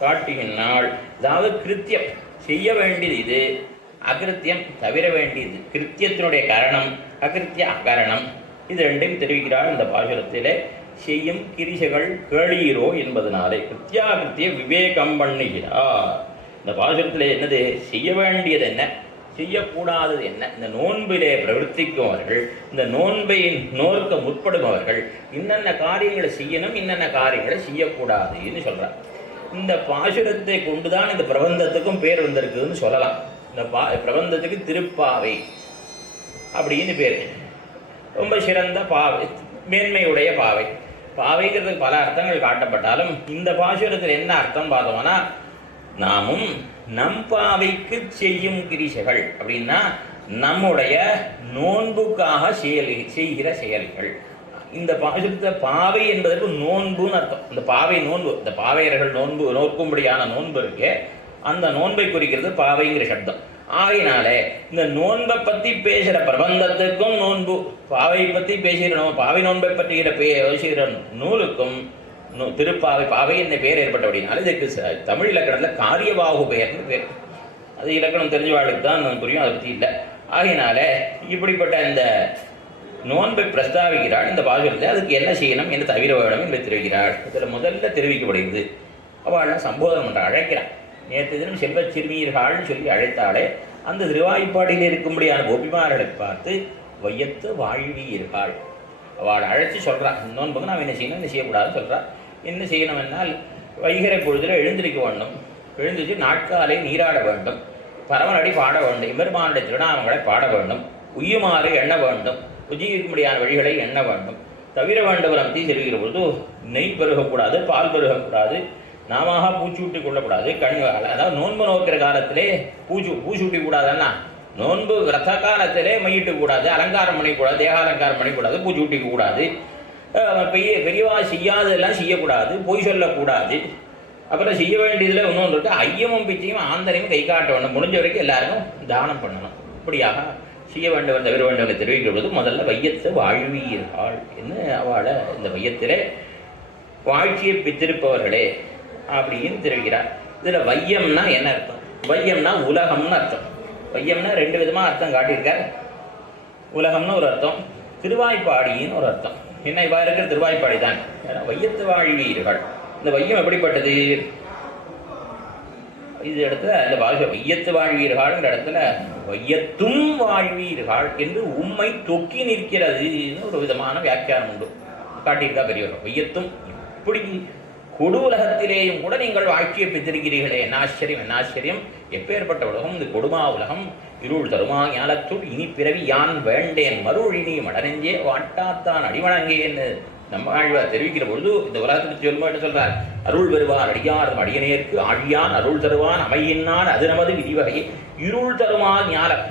காட்டுகின்றாள். அதாவது கிருத்தியம் செய்ய வேண்டியது இது, அகிருத்தியம் தவிர வேண்டியது. கிருத்தியத்தினுடைய கரணம், அகிருத்திய அகரணம், இது ரெண்டையும் தெரிவிக்கிறாள் இந்த பாசுரத்திலே. செய்யும் கிரிசைகள் கேளீரோ என்பதனாலே கிருத்தியாகிருத்திய விவேகம் பண்ணுகிறார். இந்த பாசுரத்திலே என்னது, செய்ய வேண்டியது என்ன, செய்யக்கூடாதது என்ன. இந்த நோன்பிலே பிரவர்த்திக்குமவர்கள், இந்த நோன்பை நோக்க முற்படுபவர்கள் இன்னென்ன காரியங்களை செய்யணும், இன்னென்ன காரியங்களை செய்யக்கூடாதுன்னு சொல்றார். இந்த பாசுரத்தை கொண்டுதான் இந்த பிரபந்தத்துக்கும் பேர் வந்திருக்குதுன்னு சொல்லலாம். இந்த பிரபந்தத்துக்கு திருப்பாவை அப்படின்னு பேர். ரொம்ப சிறந்த பாவை, மேன்மையுடைய பாவை. பாவைங்கிறதுக்கு பல அர்த்தங்கள் காட்டப்பட்டாலும் இந்த பாசுரத்தில் என்ன அர்த்தம் பார்த்தோம்னா, நாமும் நம் பாவைக்கு செய்யும் கிரிசைகள் அப்படின்னா நம்முடைய நோன்புக்காக செய்கிற செயல்கள். இந்த பாசுரத்தை பாவை என்பதற்கு நோன்புன்னு அர்த்தம். இந்த பாவை நோன்பு, இந்த பாவையர்கள் நோன்பு நோக்கும்படியான நோன்பு இருக்கே, அந்த நோன்பை குறிக்கிறது பாவைங்கிற சப்தம். ஆகினாலே இந்த நோன்பை பற்றி பேசுகிற பிரபந்தத்துக்கும் நோன்பு, பாவை பற்றி பேசுகிற பாவை நோன்பை பற்றி பேசுகிற நூலுக்கும் திருப்பாவை, பாவை என்ன பேர் ஏற்பட்ட அப்படின்னால இதுக்கு தமிழ் இலக்கணத்தில் காரியவாகு பெயர்னு பேர். அது இலக்கணம் தெரிஞ்சவாளுக்கு தான் புரியும், அதை பற்றி இல்லை. ஆகினால இப்படிப்பட்ட இந்த நோன்பை பிரஸ்தாவிக்கிறாள் இந்த பாசுரத்தை. அதுக்கு என்ன செய்யணும், என்ன தவிர வேணும் என்று தெரிவிக்கிறாள். இதில் முதல்ல தெரிவிக்கப்படுகிறது. அவள் சம்போதனம் என்ற அழைக்கிறாள். நேற்று தினம் செல்வச் சிறுமியர்கள்னு சொல்லி அழைத்தாலே அந்த திருவாய்ப்பாடியில் இருக்கும்படியான கோபிமார்களை பார்த்து வையத்து வாழ்வீர்கள் அவள் அழைச்சி சொல்கிறாள். நோன்புக்கு நாம் என்ன செய்யணும், என்ன செய்யக்கூடாதுன்னு சொல்கிறாள். என்ன செய்யணும் என்னால் வைகரை பொழுதில் எழுந்திருக்க வேண்டும், எழுந்திரிச்சு நாட்காலை நீராட வேண்டும், பரவனடி பாட வேண்டும், எம்பெருமானுடைய திருநாமங்களை பாட வேண்டும், உய்யுமாறு எண்ண வேண்டும், உஜீவிக்கும்படியான வழிகளை எண்ண வேண்டும். தவிர வேண்டவரம் தீ தெரிவிக்கிற பொழுது நெய் பெருகக்கூடாது, பால் பெருகக்கூடாது, நாம பூச்சூட்டி கொள்ளக்கூடாது. அதாவது நோன்பு நோக்கிற காலத்திலே பூச்சூட்டி கூடாதுன்னா, நோன்பு விரத காலத்திலே மையிட்டு கூடாது, அலங்காரம் பண்ணிக்கூடாது, தேகாலங்காரம் பண்ணிக்கூடாது, பூச்சூட்டிக்க கூடாது, பெரியவா செய்யாததெல்லாம் செய்யக்கூடாது, பொய் சொல்லக்கூடாது. அப்புறம் செய்ய வேண்டியதில் இன்னொன்று இருக்குது, ஐயமும் பிச்சையும் ஆந்தரையும் கை காட்ட வேண்டும். முடிஞ்ச வரைக்கும் எல்லாருக்கும் தானம் பண்ணணும். இப்படியாக செய்ய வேண்டவர் தவிர வேண்டவரை தெரிவிக்கிற பொழுது முதல்ல வையத்து வாழ்வீர்கள் என்று அவளை இந்த வையத்திலே வாழ்ச்சியை பித்திருப்பவர்களே அப்படின்னு தெரிவிக்கிறார். இதில் வையம்னா என்ன அர்த்தம்? வையம்னா உலகம்னு அர்த்தம். வையம்னா ரெண்டு விதமாக அர்த்தம் காட்டியிருக்கார். உலகம்னு ஒரு அர்த்தம், திருவாய்ப்பாடின்னு ஒரு அர்த்தம். என்ன இவா இருக்கிற திருவாய்ப்பாடி தான். வையத்து வாழ்வீர்கள். இந்த வையம் எப்படிப்பட்டது? இது இடத்துல இந்த பாஷை வையத்து வாழ்வீர்கள்ங்கிற இடத்துல வையத்தும் வாழ்வீர்கள் என்று உம்மை தொக்கி நிற்கிறதுன்னு ஒரு விதமான வியாக்கியானம் உண்டு, காட்டியிருக்கா பெரியவர். வையத்தும் இப்படி கொடு உலகத்திலேயும் கூட நீங்கள் வாழ்க்கையை பெற்றிருக்கிறீர்களே, என்ன ஆச்சரியம், என்ன ஆச்சரியம். எப்பேற்பட்ட உலகம் இது, கொடுமா உலகம். இருள் தருமா ஞானத்துள் இனி பிறவி யான் வேண்டேன் மருள் இனி மடனெஞ்சே வாட்டாத்தான் அடிவணங்கேன்னு நம்ம ஆழ்வார் தெரிவிக்கிற பொழுது இந்த உலகத்துக்கு சொல்லும்போது சொல்றார், அருள் பெறுவார் அடியார் அடியனேற்கு ஆழியான் அருள் தருவான் அமையினான் அது நமது விதிவகை இருள் தருமா ஞானம்.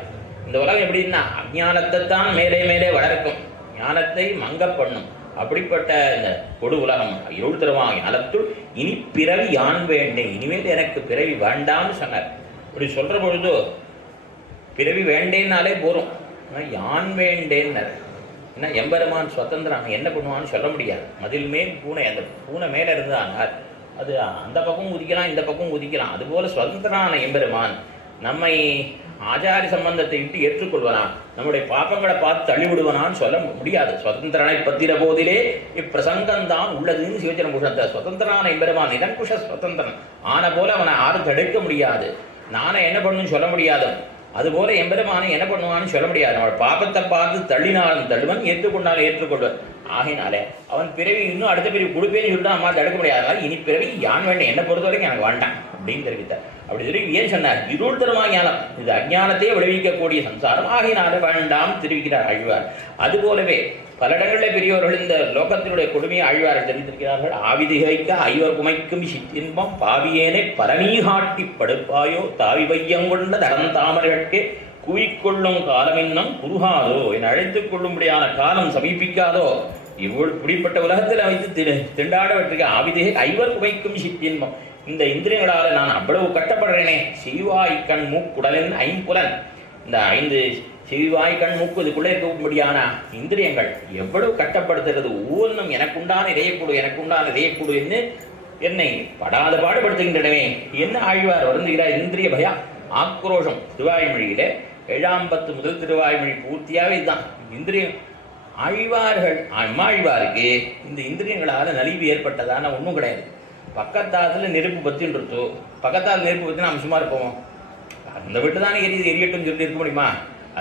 இந்த உலகம் எப்படின்னா அஞ்ஞானத்தை தான் மேலே மேலே வளர்க்கும், ஞானத்தை மங்க பண்ணும். அப்படிப்பட்ட இந்த கொடு உலகம் இருள் தருவா ஞானத்துள் இனி பிறவி யான் வேண்டேன், இனிமேல் எனக்கு பிறவி வேண்டாம்னு சொன்னார். இப்படி சொல்ற பொழுது பிறவி வேண்டேன்னாலே போகிறோம், ஆனால் யான் வேண்டேன்னார். ஏன்னா எம்பெருமான் சுதந்திரம் என்ன பண்ணுவான்னு சொல்ல முடியாது. மதில் மேல் பூனை, அந்த பூனை மேலே இருந்தானார் அது அந்த பக்கம் உதிக்கலாம், இந்த பக்கம் உதிக்கலாம். அதுபோல் சுதந்திரான எம்பெருமான் நம்மை ஆச்சாரிய சம்பந்தத்தை விட்டு ஏற்றுக்கொள்வனான், நம்முடைய பாப்பங்களை பார்த்து தள்ளிவிடுவனான்னு சொல்ல முடியாது. சுதந்திரனை பத்திர போதிலே இப்பிரசங்கம்தான் உள்ளதுன்னு சிவச்சன பூஷத்தை. சுதந்திரான எம்பெருமான் நிரங்குஷ சுதந்திரன் ஆன போல அவனை யாரும் தடுக்க முடியாது. நானே என்ன பண்ணணும்னு சொல்ல முடியாது. அதுபோல எம்பெருமானை என்ன பண்ணுவான்னு சொல்ல முடியாது. அவள் பாப்பத்தை பார்த்து தள்ளினாலும் தள்ளுவன், ஏற்றுக்கொண்டாலும் ஏற்றுக்கொள்வன். ஆகினாலே அவன் பிறவி இன்னும் அடுத்த பிறவி கொடுப்பேன்னு சொல்லிட்டு அம்மா தடுக்க முடியாதனால இனி பிறவி யான் வேண்டாம், என்னை பொறுத்த வரைக்கும் எனக்கு வேண்டாம் அப்படின்னு தெரிவித்தார். அப்படி சொல்லி ஏன் சொன்னார்? இருள் தருமா ஞானம், இது அஞ்ஞானத்தையே விளைவிக்கக்கூடிய சம்சாரம் ஆகினாலே வேண்டாம் தெரிவிக்கிறார் ஆழ்வார். அதுபோலவே பல இடங்களில் பெரியவர்கள் இந்த லோகத்தினுடைய கொடுமையை ஆழ்வார்கள் தெரிவித்திருக்கிறார்கள். ஆவிதிகைக்க ஐவர் குமைக்கும் சித்தின்பம் பாவியேனை பரமீகாட்டி படுப்பாயோ தாவி வையங்கொண்ட தடந்தாமரைகட்கே குவிக்கொள்ளும் காலமின்னம் குறுகாதோ, என் அழைத்துக் கொள்ளும்படியான காலம் சமீபிக்காதோ, இவ்வளவு இப்படிப்பட்ட உலகத்தில் வைத்து திண்டாட வெற்றிருக்க ஆவிதிகை ஐவர் குமைக்கும் சித்தின்பம், இந்த இந்திரியங்களால் நான் அவ்வளவு கட்டப்படுறேனே. செய்வாய் கண் மூக்குடலின் ஐம்புலன், இந்த 5 செவிவாய் கண் மூக்கு இதுக்குள்ளே இருக்கும்படியான இந்திரியங்கள் எவ்வளவு கட்டப்படுத்துகிறது. ஒவ்வொன்றும் எனக்குண்டான இறையக்கூடு எனக்குண்டான இறையக்கூடு என்று என்னை படாத பாடுபடுத்துகின்றனவே என்ன ஆழ்வார் வருந்துகிறார். இந்திரிய பயா ஆக்ரோஷம் திருவாய்மொழியிலே 7ஆம் 10 முதல் திருவாய்மொழி பூர்த்தியாகவே இதுதான். இந்திரியம் ஆழ்வார்கள் அம்மாழ்வாருக்கு இந்த இந்திரியங்களால் நலிவு ஏற்பட்டதான ஒன்றும் கிடையாது. பக்கத்தாத்தில் நெருப்பு பற்றின்னு இருந்தோ, பக்கத்தால் நெருப்பு பற்றி நாம் சும்மா இருப்போம், அந்த விட்டு தானே எரியட்டும் சொல்லி இருக்க முடியுமா?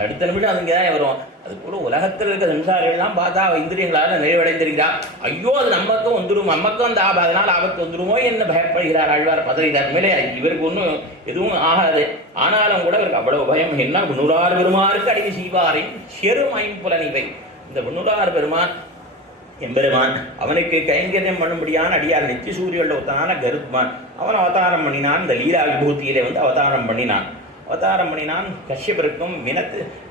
அடுத்த நிமிடம் அதுங்க தான் வரும். அது கூட உலகத்தில் இருக்க சம்சாரிகள்லாம் பார்த்தா இந்திரியங்களால் நிறைவடைந்திருக்கிறா, ஐயோ அது நமக்கும் வந்துடும், நமக்கும் அந்த அதனால் ஆபத்து வந்துடுமோ என்ன பயப்படுகிறார் ஆழ்வார், பதறிகிறார். மேலே இவருக்கு ஒன்றும் எதுவும் ஆகாது, ஆனாலும் கூட இவருக்கு அவ்வளவு பயம். என்ன விண்ணுளார் பெருமாருக்கு அடிமை செய்வாரை செரும் ஐம்புலனிவை, இந்த விண்ணுளார் பெருமான் எம்பெருமான் அவனுக்கு கைங்கரியம் பண்ணும்படியான அடியார் நெத்தி சூரியல்ல ஒத்தனான கருத்மான் அவன் அவதாரம் பண்ணினான். இந்த லீலா விபூதியிலே அவதாரம் பண்ணினான். கஷ்யபருக்கும்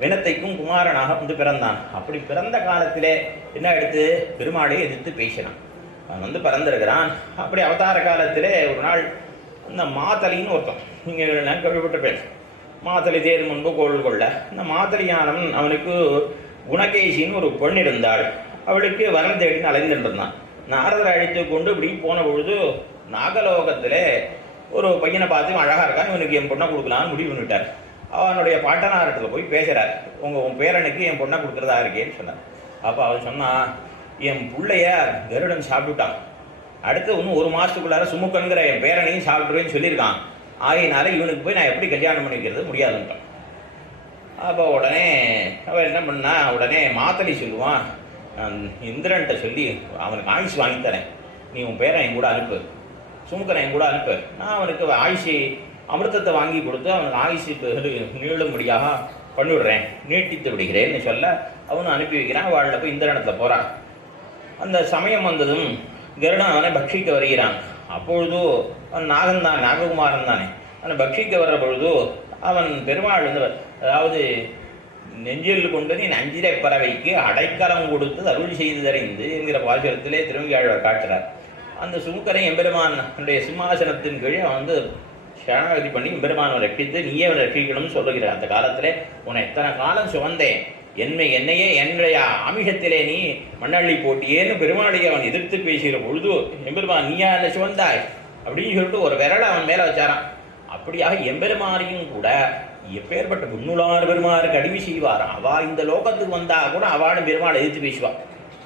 வினத்தைக்கும் குமாரனாக பிறந்தான். அப்படி பிறந்த காலத்திலே என்ன எடுத்து பெருமாளை எதிர்த்து பேசினான். அவன் பிறந்திருக்கிறான். அப்படி அவதார காலத்திலே ஒரு நாள் இந்த மாத்தலின்னு ஒருத்தன், நீங்கள் கேள்விப்பட்ட பேர், மாத்தலி தேர் முன்பு கோள் கொள்ள, இந்த மாத்தலியானவன் அவனுக்கு குணகேசின்னு ஒரு பெண் இருந்தாள். அவளுக்கு வரம் தேடின்னு அலைந்துருந்தான். நாரதரை அழைத்து கொண்டு இப்படி போன பொழுது நாகலோகத்தில் ஒரு பையனை பார்த்து அழகாக இருக்கான், இவனுக்கு என் பொண்ணை கொடுக்கலான்னு முடிவு பண்ணிட்டார். அவனுடைய பாட்டனாரத்தில் போய் பேசுகிறார், உன் பேரனுக்கு என் பொண்ணை கொடுக்குறதா இருக்கேன்னு சொன்னார். அப்போ அவன் சொன்னான், என் பிள்ளைய கருடன் சாப்பிட்டுட்டான், அடுத்து இன்னும் 1 மாதத்துக்குள்ளார சுமுக்கங்கிற என் பேரனையும் சாப்பிட்டுருவேன்னு சொல்லியிருக்கான், ஆகையினால இவனுக்கு போய் நான் எப்படி கல்யாணம் பண்ணி வைக்கிறது முடியாதுன்ட்டான். அப்போ உடனே அவன் என்ன பண்ணா, உடனே மாத்தலி சொல்லுவான், இந்திரன்ட்ட சொல்லி அவனுக்கு ஆயுஷ் வாங்கித்தரேன், நீ உன் பேரன் என் கூட அனுப்பு, சுமுக்கனை என் கூட அனுப்பு, நான் அவனுக்கு ஆயுஷ் அமிர்தத்தை வாங்கி கொடுத்து அவனுக்கு ஆயுஷ் நீளும்படியாக பண்ணிவிடுறேன், நீட்டித்து விடுகிறேன்னு சொல்ல அவனும் அனுப்பி வைக்கிறான். அவளை போய் இந்திரனத்தில் போகிறான். அந்த சமயம் வந்ததும் கருடன் அவனை பக்ஷிக்க வருகிறான். அப்பொழுதோ அவன் நாகன்தான், நாககுமாரன் தானே, அவனை பக்ஷிக்க வர்ற பொழுதோ அவன் பெருமாள் அதாவது நெஞ்சில் கொண்டு நீ நஞ்சிரை பறவைக்கு அடைக்கலம் கொடுத்து அருள் செய்து தறிந்து என்கிற பாசுரத்திலே திருவங்கியாழ்வார் காட்டுறார். அந்த சுமுக்கனை எம்பெருமானுடைய சிம்மாசனத்தின் கீழே அவன் சரணாகதி பண்ணி எம்பெருமானை ரட்சித்து நீயே அவனை ரட்சிக்கணும்னு சொல்லுகிறார். அந்த காலத்தில் உன்னை எத்தனை காலம் சுமந்தேன், என்னையே என்னுடைய ஆமிஷத்திலே நீ மண்ணள்ளி போட்டியேன்னு பெருமாளையை அவன் எதிர்த்து பேசுகிற பொழுது எம்பெருமான் நீயா என்ன சுமந்தாய் அப்படின்னு சொல்லிட்டு ஒரு விரலை அவன் மேலே வச்சாரான். அப்படியாக எம்பெருமானையும் கூட எப்பேற்பட்ட முன்னுளார் பெருமாருக்கு அடிமை செய்வாராம். அவள் இந்த லோகத்துக்கு வந்தால் கூட அவளும் பெருமாளை எதிர்த்து பேசுவாள்.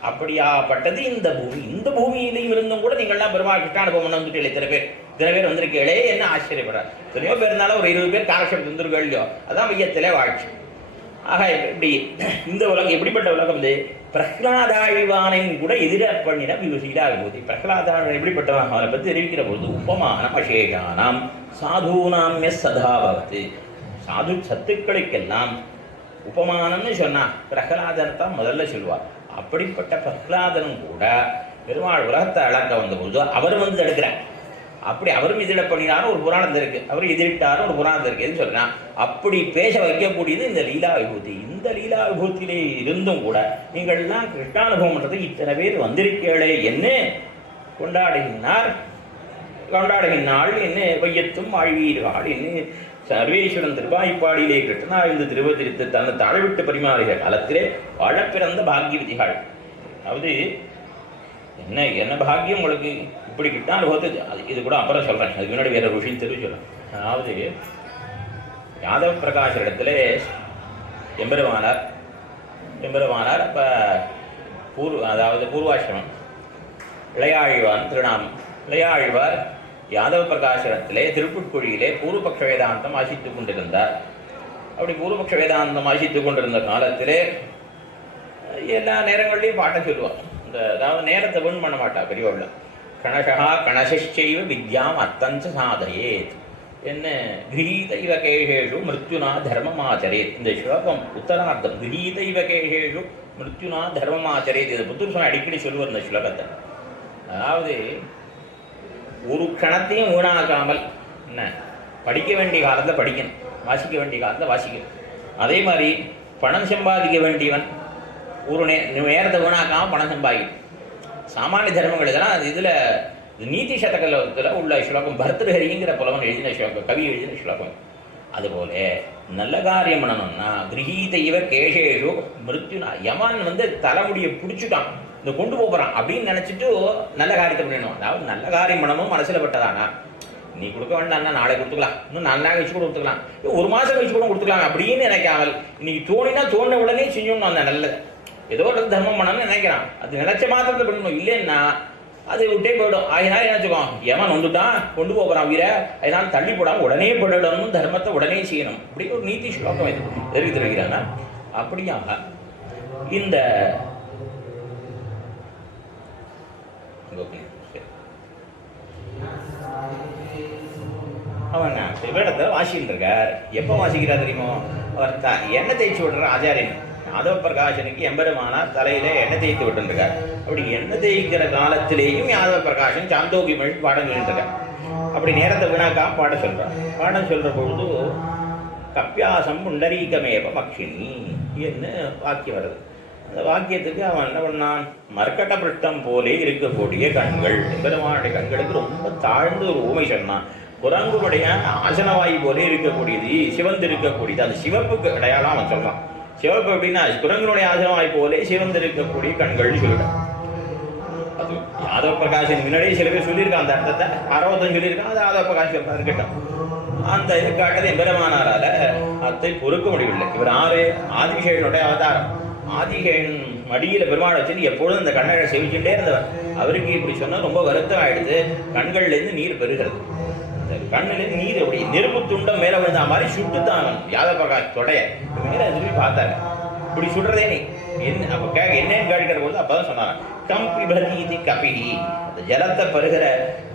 அப்படியாப்பட்டது இந்த பூமி. இந்த பூமியிலையும் இருந்தும் கூட நீங்கள்லாம் பெருமாள் கிருஷ்ணானுபவம் வந்துட்டு இத்தனை பேர் வந்திருக்கீங்களே என்ன ஆச்சரியப்படுறார். எத்தனையோ பேர் இருந்தாலும் ஒரு 20 பேர் காலக்ஷேபம் வந்துருக்கோம் இல்லையோ, அதான் வையத்திலே வாழ்ச்சி. ஆக இப்படி இந்த உலகம் எப்படிப்பட்ட உலகம் இது? பிரஹ்லாதாழ்வானையும் கூட எதிர பண்ணின விவசிகளாக போது. பிரஹ்லாதாழ்வன் எப்படிப்பட்டவன் அவனை பற்றி தெரிவிக்கிற பொழுது உபமானம் அசேஷானாம் சாதுனாம் சதாபவத்து, சாது சத்துக்களுக்கெல்லாம் உபமானம்னு சொன்னான். பிரஹ்லாதன் தான் முதல்ல சொல்லுவார். அப்படிப்பட்ட பிரஹ்லாதனும் கூட பெருமாள் உலகத்தை அளக்க வந்தபோது அவர் தடுக்கிறார். அப்படி அவரும் எதிர பண்ணினாரும் ஒரு புராணத்தில் இருக்கு, அவர் எதிரிட்டாரும் ஒரு புராணத்தில் இருக்குன்னு சொல்றான். அப்படி பேச வைக்கக்கூடியது இந்த லீலா விபூதி. இந்த லீலா விபூத்தியிலே இருந்தும் கூட நீங்கள்லாம் கிருஷ்ணானுபவம் பண்றது இத்தனை பேர் வந்திருக்கீங்களே என்ன கொண்டாடுகின்றாள் என்ன வையத்தும் வாழ்வீர்கள் என்ன சர்வேஸ்வரன் திருப்பாய்ப்பாடியிலே கிருஷ்ணாவிந்து திருவதிரித்து தன்னை தாழ்விட்டு பரிமாறுகிற காலத்திலே வாழ பிறந்த பாக்கிய விதிகள். அதாவது என்ன பாக்கியம் உங்களுக்கு இப்படி கிருஷ்ணானுபவத்தை, இது கூட அப்புறம் சொல்கிறேன், அதுக்கு முன்னாடி வேற ஒரு விஷயம் தெரிவி சொல்கிறேன். அதாவது யாதவ பிரகாஷ் இடத்துல எம்பெருமானார் அப்போ பூர்வாசிரமம் இளையாழ்வான் திருநாமம். இளையாழ்வார் யாதவ பிரகாசனத்திலே திருப்புட்குழியிலே பூர்வபக்ஷ வேதாந்தம் ஆசித்துக் கொண்டிருந்தார். அப்படி பூர்வபக்ஷ வேதாந்தம் ஆசித்துக் கொண்டிருந்த காலத்திலே எல்லா நேரங்கள்லையும் பாட்டை சொல்லுவார். இந்த அதாவது நேரத்தை வீண் பண்ண மாட்டா பெரியவள்ள. கணசா கணசிச்சைவ வித்யாம் அத்தஞ்ச சாதயேத் என்ன கிரீத இவ கேஷேஷு மிருத்யுனா தர்மமாச்சரேத். இந்த ஸ்லோகம் உத்தரார்த்தம். கிரீத இவ கேஷேஷு மிருத்யுனா தர்மமாச்சரேத். இது புத்தூர் அடிக்கடி சொல்லுவார் இந்த ஸ்லோகத்தை. அதாவது ஒரு க்ஷணத்தையும் வீணாக்காமல் என்ன படிக்க வேண்டிய காலத்தில் படிக்கணும், வாசிக்க வேண்டிய காலத்தில் வாசிக்கணும். அதே மாதிரி பணம் சம்பாதிக்க வேண்டியவன் ஒரு நேரத்தை வீணாக்காமல் பணம் சம்பாதிக்கணும். சாமானிய தர்மங்கள் இதெல்லாம் அது இதில் நீதி சதகத்தில் உள்ள ஸ்லோகம். பர்தஹரிங்கிற புலவன் எழுதின ஸ்லோகம், கவி எழுதின ஸ்லோகம். அதுபோல நல்ல காரியம் பண்ணணும்னா கிரகீத இவ கேஷேஷு மிருத்யுனா. யமான் தலைமுடியை பிடிச்சிட்டான், இந்த கொண்டு போகிறான் அப்படின்னு நினச்சிட்டு நல்ல காரியத்தை பண்ணணும். அதாவது நல்ல காரியம் பண்ணணும் மனசில் பட்டதானா, நீ கொடுக்க வேண்டாம்னா நாளை கொடுத்துக்கலாம், இன்னும் 4 நாள் கழிச்சு கூட கொடுத்துக்கலாம், ஒரு மாதம் கழிச்சு கூட கொடுத்துக்கலாம் அப்படின்னு நினைக்காமல் இன்னைக்கு தோணினா தோணின உடனே செஞ்சோம்னா அந்த நல்லது ஏதோ ஒரு தர்மம் பண்ணணும்னு நினைக்கிறான். அது நினைச்ச மாத்திரத்தை பண்ணணும், இல்லைன்னா அது விட்டே போயிடும். அதனால நினைச்சுக்கோ ஏமா வந்துட்டான் கொண்டு போகிறான் உயிரை, அதனால தள்ளி போடாமல் உடனே போடணும், தர்மத்தை உடனே செய்யணும். அப்படி ஒரு நீதி ஸ்லோகம் இது தெரிவித்து தருகிறானா. அப்படியாக இந்த அவன் வேடத்தை வாசிக்கிட்டு இருக்கார். எப்போ வாசிக்கிறா தெரியுமோ, அவர் எண்ணெய் தேய்ச்சி விடுற ஆச்சாரியன் யாதவ பிரகாசனுக்கு எம்பெருமானார் தலையில எண்ணெய் தேய்த்து விட்டுருக்கார். அப்படி எண்ணெய் தேய்க்கிற காலத்திலேயும் யாதவ பிரகாசன் சாந்தோகி மொழி பாடம் சொல்லிட்டுருக்கார். அப்படி நேரத்தை வீணாக்காம பாடம் சொல்றார். பாடம் சொல்ற பொழுது கப்பியாசம் புண்டரீகமேவ மக்ஷினி என்று வாக்கியம் வருது. அந்த வாக்கியத்துக்கு அவன் என்ன பண்ணான், மர்க்கட்ட பிருஷ்டம் போலே இருக்கக்கூடிய கண்கள், எம்பெருமானுடைய கண்களுக்கு ரொம்ப தாழ்ந்து ஒரு ஊமை சொன்னான். குரங்குடைய ஆசனவாயு போலே இருக்கக்கூடியது, சிவந்து இருக்கக்கூடியது. அந்த சிவப்புக்கு அடையாளம் அவன் சொன்னான். சிவப்பு அப்படின்னா குரங்கனுடைய ஆசனவாயு போலே சிவந்து இருக்கக்கூடிய கண்கள்னு சொல்லிட்டான். அது யாதவ பிரகாஷன் முன்னாடியே சில பேர் சொல்லியிருக்கான் அந்த அர்த்தத்தை, 65 சொல்லியிருக்கான். அது யாதவ பிரகாஷ் இருக்கட்டும். அந்த இது காட்டது எம்பெருமானாரால அதை பொறுக்க முடியவில்லை. இவர் ஆதிசேஷனுடைய அவதாரம். ஆதிசேஷன் மடியில பெருமாள் வச்சுட்டு எப்பொழுதும் இந்த கண்ணை செவிச்சுட்டே இருந்தவர். அவருக்கு இப்படி சொன்னா ரொம்ப வருத்தம் ஆயிடுது. கண்கள்லேருந்து நீர் பெறுகிறது. கண்ணிலேருந்து நீர் அப்படி நெருப்பு துண்டம் மேலே விழுந்த மாதிரி சுட்டுத்தான் யாதவ பிரகாஷ் தொடைய மேலே திரும்பி பார்த்தாரு. இப்படி சுடுறதே நீ என்ன அப்போ என்னன்னு கேட்கிற பொழுது அப்பதான் சொன்னாங்க கம் பிபதி கபிஹி. அந்த ஜலத்தை பருகிற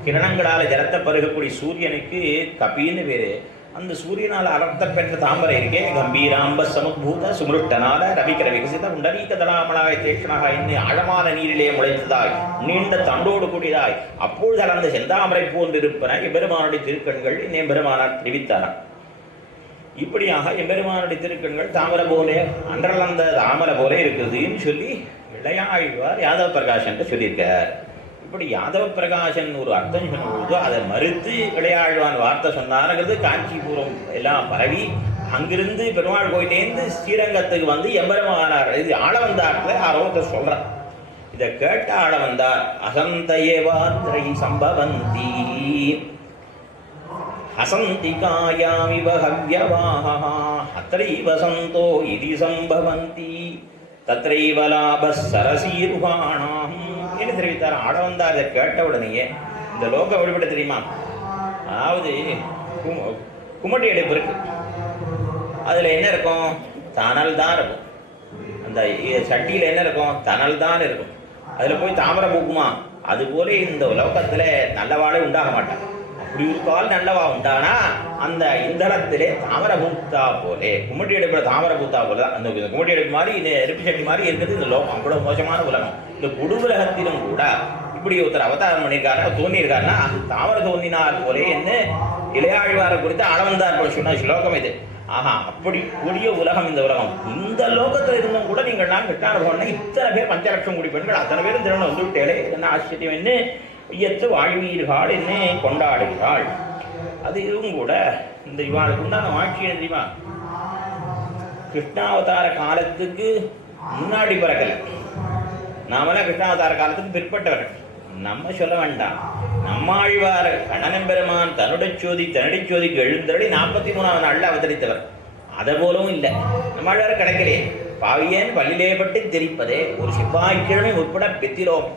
கிரணங்களால ஜலத்தை பருகக்கூடிய சூரியனுக்கு கபின்னு பேரு. அந்த சூரியனால் அலர்த்த பெற்ற தாமரை இருக்கே கம்பீராம்ப சமுத்பூத சுமிருட்டனால ரவிகர விகசித உண்டரீக தலாமலாய் தேஷனாக இன்னி ஆழமான நீரிலே முளைத்ததாய் நீண்ட தண்டோடு கூடியதாய் அப்பொழுது அந்த செந்தாமரை போன்றிருப்பன எம்பெருமானுடைய திருக்கண்கள் என்னை எம்பெருமானார் தெரிவித்தாராம். இப்படியாக எம்பெருமானுடைய திருக்கண்கள் தாமரை போலே அன்றலந்த தாமரை போலே இருக்குதுன்னு சொல்லி இளையாழ்வார் யாதவ பிரகாஷன் சொல்லியிருக்கார். இப்படி யாதவ பிரகாசன் ஒரு அர்த்தம் சொல்லும்போது அதை மறுத்து இளையாழ்வான் வார்த்தை சொன்னாருங்கிறது காஞ்சிபுரம் எல்லாம் பரவி அங்கிருந்து பெருமாள் கோயிலேருந்து ஸ்ரீரங்கத்துக்கு எம்பெருமானார் இது ஆளவந்தார்ல ஆரோக்கிய சொல்றார். இதை கேட்ட ஆளவந்தார் அசந்தையேவாத்ரை சம்பவந்தி அசந்திகாயாமிவ ஹவ்யவாஹா அத்ரைவ சந்தோ இதி சம்பவந்தி தத்ரைவ லாப சரசீருகாணாம் என்ன தெரிவித்தார். ஆடவந்தார் இதை கேட்ட உடனேயே இந்த லோகம் வழிபட தெரியுமா, அதாவது குமட்டி அடைப்பு இருக்கு, அதுல என்ன இருக்கும், தணல் தான் இருக்கும். அந்த சட்டியில என்ன இருக்கும், தணல் தான் இருக்கும். அதுல போய் தாமரை பூக்குமா, அது போல இந்த லோகத்துல நல்லவாளே உண்டாக மாட்டான். அப்படி ஒரு கால் நல்லவா உண்டானா அந்த இந்தளத்திலே தாமரை பூத்தா போலே குமட்டி எடுப்புல தாமரை பூத்தா போல அந்த குமட்டி எடுப்பு மாதிரி இந்த எரிப்பு சட்டி மாதிரி இருக்குது இந்த லோகம். அவ்வளவு மோசமான உலகம். இந்த குடு உலகத்திலும் கூட இப்படி ஒருத்தர் அவதாரம் பண்ணியிருக்காரு தோன்றியிருக்காருன்னா அது தாமரை தோன்றினார் போலே என்ன இளையாழ்வாரை குறித்து ஆளவந்தார் போல சொன்ன ஸ்லோகம் இது. ஆஹா, அப்படி கூடிய உலகம் இந்த உலகம். இந்த லோகத்தில் இருந்தும் கூட நீங்கள் நான் விட்டான போனா இத்தனை பேர் 5 லட்சம் கோடி பெண்கள் அத்தனை பேரும் திறனை வந்து விட்டேளே என்ன ஆச்சரியம் என்ன ஐயத்து வாழ்வீர்கள் என்ன கொண்டாடுகிறாள். அது இதுவும் கூட இந்த இவாளுக்கு உண்டான வாழ்க்கை தெரியுமா, கிருஷ்ணாவதார காலத்துக்கு முன்னாடி பிறக்கல, நாமெல்லாம் கிருஷ்ணாவதார காலத்துக்கு பிற்பட்டவர்கள். நம்ம சொல்ல வேண்டாம், நம்மாழ்வார் கண்ணனம்பெருமான் தன்னுடைய சோதிக்கு எழுந்தருளி 43ஆம் நாளில் அவதரித்தவர். அதை போலவும் இல்லை, நம்மாழ்வார் கிடைக்கலையே. பாவியன் பள்ளியிலே பட்டு தெரிப்பதே ஒரு சிப்பாய்க்கிழமை உட்பட பெத்திலோம்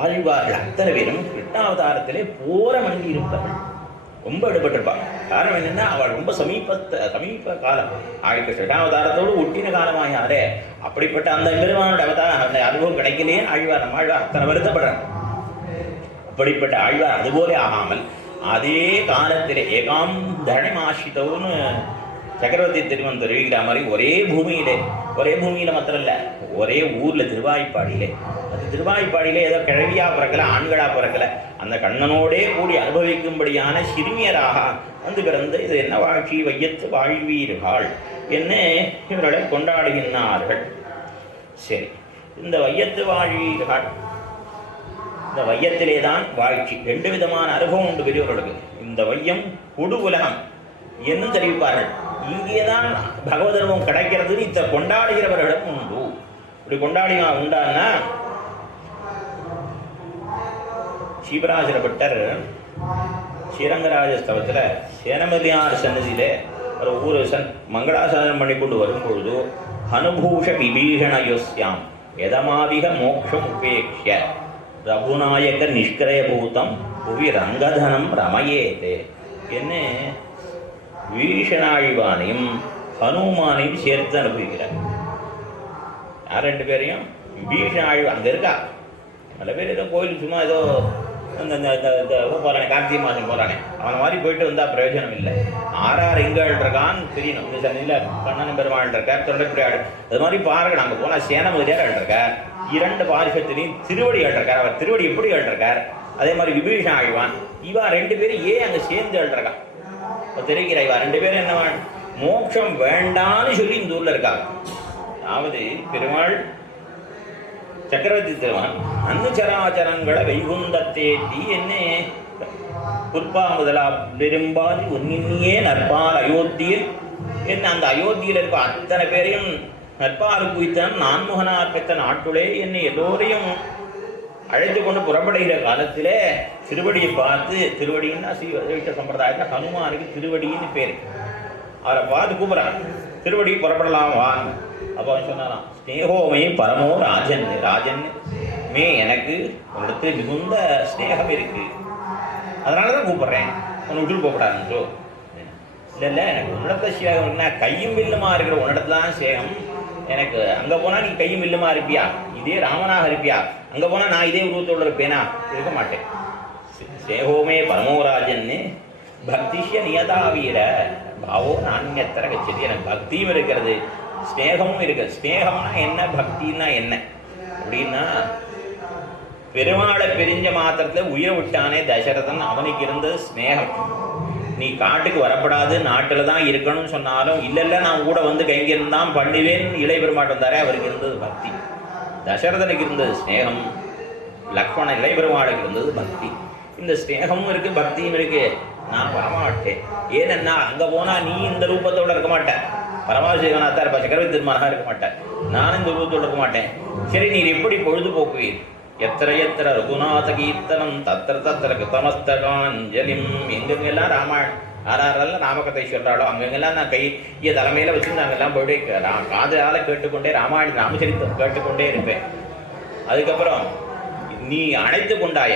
ஆழ்வார்கள் அத்தனை பேரும் கிருஷ்ணாவதாரத்திலே போர மண்டி இருப்பார்கள். ரொம்ப ஈடுபட்டிருப்பாள். காரணம் என்னென்னா அவள் ரொம்ப சமீப காலம் ஆயிரத்தி ஷடாவதாரத்தோடு ஒட்டின காலமாயாரே. அப்படிப்பட்ட அந்த பெருமானோட அந்த அனுபவம் கிடைக்கலையே ஆழ்வார் நம்ம ஆழ்வார் அத்தனை வருத்தப்படுறார். அப்படிப்பட்ட ஆழ்வார் அதுபோலே ஆகாமல் அதே காலத்தில் ஏகாம் தரணிமாசித்தவுன்னு சக்கரவர்த்தி திருமணம் தெரிவிக்கிற மாதிரி ஒரே பூமியில் மாத்திரம் இல்லை, ஒரே ஊரில் திருவாய்ப்பாடியிலே. அது திருவாய்ப்பாடியிலே ஏதோ கிழவியாக பிறக்கலை, ஆண்களாக பிறக்கலை, அந்த கண்ணனோடே கூடி அனுபவிக்கும்படியான சிறுமியராக வந்து பிறந்து இது என்ன வாழ்க்கை வையத்து வாழ்வீர்கள் என்ன இவர்களை கொண்டாடுகின்றார்கள். சரி, இந்த வையத்து வாழ்வீர்கள், இந்த வையத்திலே தான் வாழ்க்கை. 2 விதமான அனுபவம் உண்டு பெரியவர்களுக்கு. இந்த வையம் கொடு உலகம் என்னும் தெரிவிப்பார்கள். இங்கேதான் பகவத் அனுபவம் கிடைக்கிறதுன்னு இத்த கொண்டாடுகிறவர்களும் உண்டு. இப்படி கொண்டாடினா உண்டான்னா சீவராஜபட்டர் ஸ்ரீரங்கராஜஸ்தவத்தில் சேனமதியார் சன்னதியிலே ஒரு ஊர் மங்களாசாசனம் பண்ணி கொண்டு வரும்பொழுது அனுபூஷ விபீஷணயோஸ்யாம் எதமாவிக மோக்ஷம் உபேக்ஷ ரகுநாயக நிஷ்கிரயபூதம் புவி ரங்கதனம் ரமயேதே என்ன விபீஷணாழ்வானையும் ஹனுமானையும் சேர்த்து அனுபவிக்கிறார். யார் 2 பேரையும்? விபீஷணாழ்வான் அங்கே இருக்கா. பல பேர் ஏதோ கோயில் சும்மா ஏதோ போகிறானே, கார்த்திகை மாதம் போகிறானே, அவனை மாதிரி போயிட்டு வந்தால் பிரயோஜனம் இல்லை. ஆறார் எங்கே இருக்கான்னு தெரியணும். இந்த சன்னியில் கண்ணன் பெருமாள் இருக்கார், தொண்டைப்பிடியாடு, அது மாதிரி பாருங்கள். அங்கே போனால் சேன முதலியார் இருக்கார், 2 பாரிஷத்திலையும் திருவடி இருக்கார். அவர் திருவடி எப்படி இருக்கார். அதே மாதிரி விபீஷண ஆழ்வான் இவா 2 பேரும் ஏன் அங்கே சேர்ந்து இருக்கான் இப்போ தெரிவிக்கிற. இவா 2 பேரும் என்ன மோட்சம் வேண்டான்னு சொல்லி இந்த ஊரில் இருக்காங்க. அதாவது பெருமாள் சக்கரவர்த்தி திருவான் அன்னுச்சராச்சரங்களை வைகுந்தத்தேட்டி என்ன புற்பா முதலா பெரும்பாதி ஒன்னியே நற்பால் அயோத்தியில் என்ன அந்த அயோத்தியில் இருக்க அத்தனை பேரையும் நற்பால் குவித்தான் நான்முகனார் பெற்ற நாட்டுளே என்னை எல்லோரையும் அழைத்து கொண்டு புறப்படுகிற காலத்தில் திருவடியை பார்த்து, திருவடின்னா ஸ்ரீ சம்பிரதாயத்தில் ஹனுமானுக்கு திருவடின்னு பேர். அவரை பார்த்து கூப்பிட்றான், திருவடி புறப்படலாம் வாங்க. அப்போ அவன் சொன்னாராம், ஸ்னேகோமே பரமோ ராஜன் மே எனக்கு உன்னிடத்து மிகுந்த ஸ்னேகம் இருக்கு, அதனால தான் கூப்பிட்றேன், உன்னை விட்டு போகக்கூடாதுன்றோ. இல்லை எனக்கு உன்னிடத்த ஸ்நேகம் இருக்குன்னா கையும் வில்லுமா இருக்கிற உன்னிடத்துல தான் ஸ்நேகம். எனக்கு அங்கே போனால் நீ கையும் வில்லுமா இருப்பியா, இதே ராமனாக இருப்பியா, அங்கே போனால் நான் இதே உருவத்தோடு இருப்பேனா, இருக்க மாட்டேன். ஸ்னேகோமே பரமோராஜன்னு பக்திஷ்ய நியதா வீர பாவோ நானியத்தர கச்சதி. எனக்கு பக்தியும் இருக்கிறது, ஸ்னேகமும் இருக்குது. ஸ்னேகம்னா என்ன, பக்தின்னா என்ன அப்படின்னா, பெருமாளை பிரிஞ்ச மாத்திரத்தில் உயிரை விட்டானே தசரதன், அவனுக்கு இருந்தது ஸ்னேகம். நீ காட்டுக்கு வரப்படாது, நாட்டில் தான் இருக்கணும்னு சொன்னாலும் இல்லை நான் கூட வந்து கைங்கிருந்தான் பண்ணுவேன் இளைய பெருமாள் வந்தாரே, அவருக்கு இருந்தது பக்தி. தசரதனுக்கு இருந்தது ஸ்னேகம், லக்ஷ்மண இளைய பெருமாளுக்கு இருந்தது பக்தி. இந்த ஸ்னேகமும் இருக்குது, பக்தியும் இருக்குது. நான் வரமாட்டேன். ஏனென்னா அங்கே போனால் நீ இந்த ரூபத்தோடு இருக்க மாட்டேன், பரமாசிவனாத்தான் இருப்பா, சக்கரவர்த்தி திருமணமாக இருக்க மாட்டேன், நானும் இந்த ரூபத்தோடு இருக்க மாட்டேன். சரி, நீர் எப்படி பொழுதுபோக்குவீர்? எத்திர எத்திர ரகுநாத கீர்த்தனம் தத்திர தத்திர கிருத்தமஸ்தகாஞ்சலிம். எங்கெங்கெல்லாம் ஆறாரெல்லாம் ராமகதை சொல்கிறாளோ அங்கெங்கெல்லாம் நான் கையை தலைமையில் வச்சு நாங்கெல்லாம் போய்ட்டு காதால் கேட்டுக்கொண்டே ராமாயணம் ராமச்சரித்தம் கேட்டுக்கொண்டே இருப்பேன். அதுக்கப்புறம் நீ அழைத்து கொண்டாய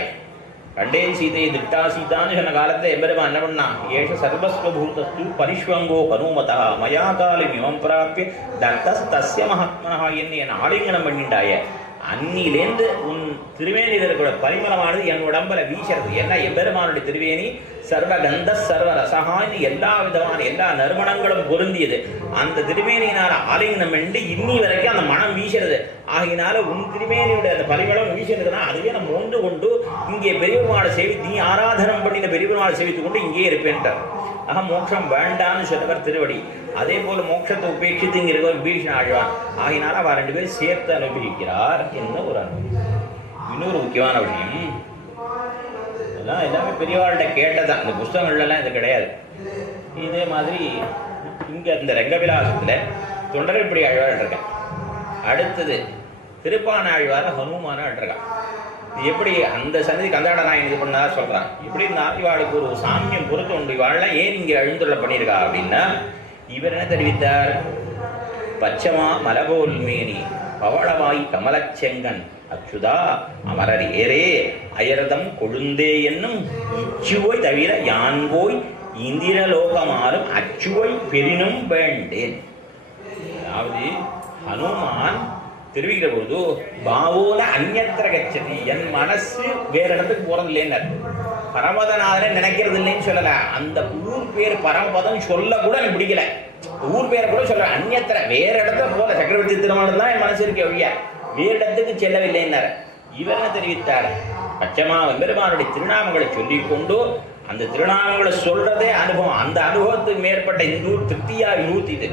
கண்டேன் சீதையை திட்டா சீதான்னு சொன்ன காலத்தில் எம்பெருமான் என்ன பண்ணா, ஏஷ சர்வஸ்வபூதஸ்து பரிஷ்வங்கோ ஹனுமதா மயா காலம் இவம் பிராப்பிய தத்தஸ் தஸ்ய மகாத்மனா என் ஆலிங்கனம் பண்ணிண்டாய. அன்னிலேருந்து உன் திருவேணியில் இருக்கிற பரிமளமானது என் உடம்புல வீசுறது. ஏன்னா எம்பெருமானுடைய திருவேணி சர்வகந்த சர்வ ரசகான்னு எல்லா விதமான எல்லா நறுமணங்களும் பொருந்தியது. அந்த திருவேணியினால் ஆலிங்கனம் பண்ணி இன்னி வரைக்கும் அந்த மனம் வீசுறது. ஆகினால உன் திருவேணியுடைய அந்த பரிமளம் வீசுறதுன்னா அதுவே நம்ம ஒன்று கொண்டு இங்கே பெரியபெருமாளை சேவித்து, நீ ஆராதனம் பண்ணின பெரியபெருமாளை சேவித்து கொண்டு இங்கே இருப்பேன்ட்டார். மோட்சம் வேண்டான்னு சொன்னவர் திருவடி. அதே போல மோட்சத்தை உபேட்சித்து இங்கே இருக்கிற விபீஷண ஆழ்வான். ஆகினால அவர் 2 பேரும் சேர்த்து அனுபவிக்கிறார் என்ன ஒரு அனுபவம். இன்னொரு முக்கியமான விஷயம், இதெல்லாம் எல்லாமே பெரியவாள்கிட்ட கேட்டதான், இந்த புஸ்தகங்கள்லாம் இது கிடையாது. இதே மாதிரி இங்கே இந்த ரங்கவிலாசத்தில் தொண்டரைப்படி ஆழ்வார் இருக்கேன், அடுத்தது திருப்பான ஆழ்வார ஹனுமான இருக்கான். எப்படி அந்த சன்னதி கந்தாட நான் இது பண்ணதா சொல்கிறான். இப்படி இருந்தால் இவாளுக்கு ஒரு சாமியம் பொறுத்து உண்டு. இவாள்லாம் ஏன் இங்கே எழுந்துள்ள பண்ணியிருக்கா அப்படின்னா, இவர் என்ன தெரிவித்தார், பச்சமா மலபோல் மேனி பவளவாய் கமலச்செங்கன் அச்சுதா அமரர் ஏரே அயர்தம் கொழுந்தே என்னும் இச்சுவை தவிர யான் போய் இந்திரலோகமாறும் அச்சுவை பெரினும் வேண்டேன். அதாவது ஹனுமான் தெரிவிக்கிற பொழுது பாவோல அந்நியத்திர கச்சதி, என் மனசு வேற இடத்துக்கு போறது இல்லைன்னு பரமதநாதனை நினைக்கிறது இல்லைன்னு சொல்லல. அந்த ஊர் பேர் பரமபதம் சொல்ல கூட எனக்கு பிடிக்கல. ஊர் பேரை கூட சொல்ல அந்நியத்திர வேற இடத்துல போல சக்கரவர்த்தி திருமணம் தான் என் மனசு இருக்க ஒழிய வேறு இடத்துக்கு செல்லவில்லைன்னார். இவர் என்ன தெரிவித்தார்? பச்சமா பெருமானுடைய திருநாமங்களை சொல்லிக்கொண்டு அந்த திருநாமங்களை சொல்றதே அனுபவம். அந்த அனுபவத்துக்கு மேற்பட்ட இந்த திருப்தியா விபூதி இது.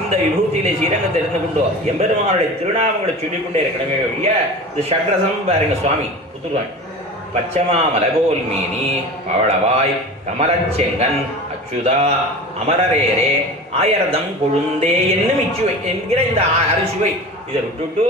இந்த விபூதியில ஸ்ரீரங்கத்தை இருந்து கொண்டோ எம்பெருமானுடைய திருநாமங்களை சொல்லிக்கொண்டே இருக்கணுமே ஒழிய இது ஷட்ரசம் பாருங்க சுவாமி புத்துருவான். பச்சமா மலபோல் மீனி பவளவாய் கமலச்செங்கன் அச்சுதா அமரரேரே ஆயர்தம் கொழுந்தே என்னும் இச்சுவை என்கிற இந்த அரிசுவை இதை விட்டுட்டு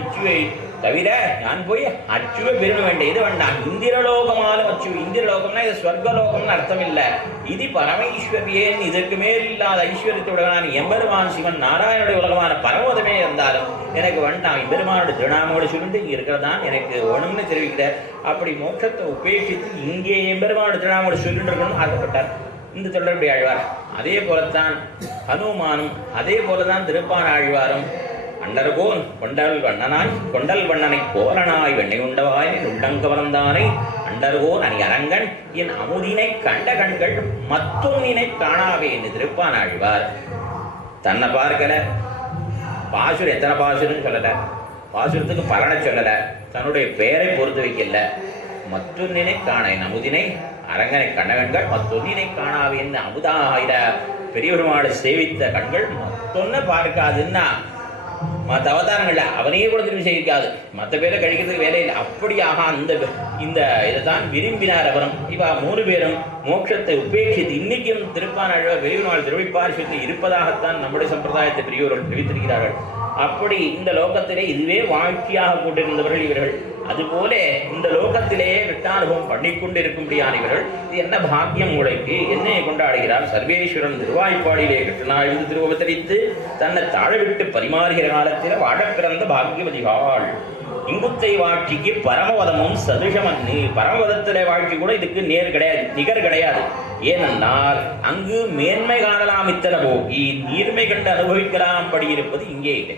இச்சுவை தவிர நான் போய் அச்சுவை பெருமை வேண்டேன். இது வேண்டாம். இந்திரலோகமாலும் அச்சு. இந்திரலோகம்னா இது ஸ்வர்கலோகம்னு அர்த்தம் இல்லை. இது பரமேஸ்வரியேன் இதற்கு மேல் இல்லாத ஐஸ்வர்யத்துடனான எம்பெருமான் சிவன் நாராயணுடைய உலகமான பரமோதமே இருந்தாலும் எனக்கு வேண்டாம். எம்பெருமானுடைய திருநாமோடு சொல்லிட்டு இங்கே இருக்கிறதான் எனக்கு வேணும்னு தெரிவிக்கிறார். அப்படி மோட்சத்தை உபேட்சித்து இங்கே எம்பெருமானுடைய திருநாமோடு சொல்லிட்டு இருக்கணும்னு ஆசைப்பட்டார் இந்த தொடர்புடைய ஆழ்வார். அதே போலத்தான் ஹனுமானும் அதே போலதான் திருப்பான் ஆழ்வாரும் அண்டர்கோன் கொண்டல் வண்ணனாய் கொண்டல் வண்ணனை கோலனாய் வெண்ணை உண்டவாய் உள்ளங்கவர்ந்தானை அண்டர்கோன் அணி அரங்கன் என் அமுதினை கண்ட கண்கள் மத்தொன்னினை காணாவே என்று திருப்பான் ஆழ்வார் தன்னை பார்க்கல. பாசுரம் எத்தனை பாசுரம்னு சொல்லல, பாசுரத்துக்கு பலனை சொல்லல, தன்னுடைய பெயரை பொறுத்து வைக்கல. மத்தொன்னினை காண என் அமுதினை அரங்கனை கண்ட கண்கள் மத்தொன்னினை காணாவேன்னு அமுதாயிர பெரியவருமாடு சேவித்த கண்கள் மத்தொன்னு பார்க்காதுன்னா மற்ற அவதாரங்கள்ல அவனையே கூட திரும்பி செய்யாது, மற்ற பேரை கழிக்கிறதுக்கு வேலை இல்லை. அப்படியாக இந்த இதைத்தான் விரும்பினார் அவரும். இவா 3 பேரும் மோட்சத்தை உபேட்சித்து இன்னைக்கும் திருப்பான் அழ்வார் பெரியவர்கள் திருவிப்பார் சொல்லி இருப்பதாகத்தான் நம்முடைய சம்பிரதாயத்தை பெரியவர்கள் தெரிவித்திருக்கிறார்கள். அப்படி இந்த லோகத்திலே இதுவே வாழ்க்கையாக கொண்டிருந்தவர்கள் இவர்கள். அதுபோல இந்த லோகத்திலேயே விட்டானுபவம் பண்ணிக்கொண்டிருக்கும்படியான இவர்கள் இது என்ன பாக்கியம் உழைக்கு என்னை கொண்டாடுகிறார். சர்வேஸ்வரன் திருவாய்ப்பாடியிலே கிருஷ்ணாழ்ந்து திருவத்தரித்து தன்னை தாழவிட்டு பரிமாறுகிற காலத்தில் வாழ பிறந்த பாக்கியவதிகாள். இங்குத்தை வாழ்க்கைக்கு பரமவதமும் சதுஷமன்னு. பரமவதத்திலே வாழ்க்கை கூட இதுக்கு நேர் கிடையாது, நிகர் கிடையாது. ஏனென்றால் அங்கு மேன்மை காணலாம் இத்தனை போகி நீர்மை கண்டு அனுபவிக்கலாம் படி இருப்பது இங்கே இல்லை.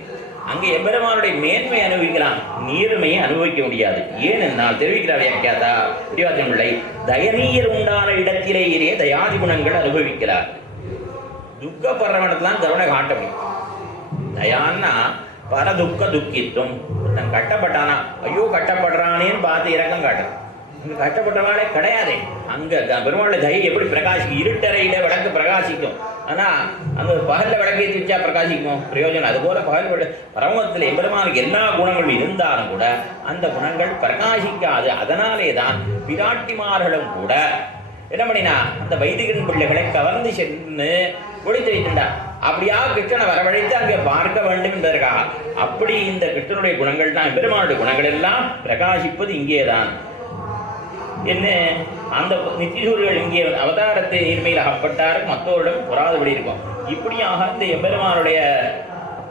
அங்கே எம்பெருமானுடைய மேன்மை அனுபவிக்கலாம், நீர்மையை அனுபவிக்க முடியாது. ஏனென்றால் தெரிவிக்கிறார் வியாக்கியாதா முடிவாத்தியம் பிள்ளை தயநீர் உண்டான இடத்திலேயே தயாதி குணங்கள் அனுபவிக்கிறார். துக்கப்படுறவனத்தான் கருணை காட்ட முடியும். தயான்னா பரதுக்க துக்கித்தும். தன் கட்டப்பட்டானா ஐயோ கட்டப்படுறானேன்னு பார்த்து இறக்கம் காட்டுறான். அங்கே கட்டப்பட்டவாளே கிடையாது. அங்கே பெருமாளுடைய தயை எப்படி பிரகாசிக்கும்? இருட்டறையில விளக்கு பிரகாசிக்கும், ஆனால் அந்த பகலில் விளக்கேற்றி வச்சா பிரகாசிக்கும் பிரயோஜனம். அதுபோல பகல் பரமத்தில் எம்பெருமானுக்கு எல்லா குணங்களும் இருந்தாலும் கூட அந்த குணங்கள் பிரகாசிக்காது. அதனாலே தான் பிராட்டிமார்களும் கூட என்ன பண்ணினா அந்த வைதிகன் பிள்ளைகளை கவர்ந்து சென்று ஒழித்து வைக்கின்றார். அப்படியா கிருஷ்ணனை வரவழைத்து அங்கே பார்க்க வேண்டும் என்பதற்காக. அப்படி இந்த கிருஷ்ணனுடைய குணங்கள் தான் பெருமானுடைய குணங்கள் எல்லாம் பிரகாசிப்பது இங்கேதான். என்ன அந்த நித்திசூர்கள் இங்கே அவதாரத்தை நீர்மையில் அகப்பட்டார், மற்றவரிடம் பொறாதபடி இருக்கும். இப்படியாக இந்த எம்பெருமானுடைய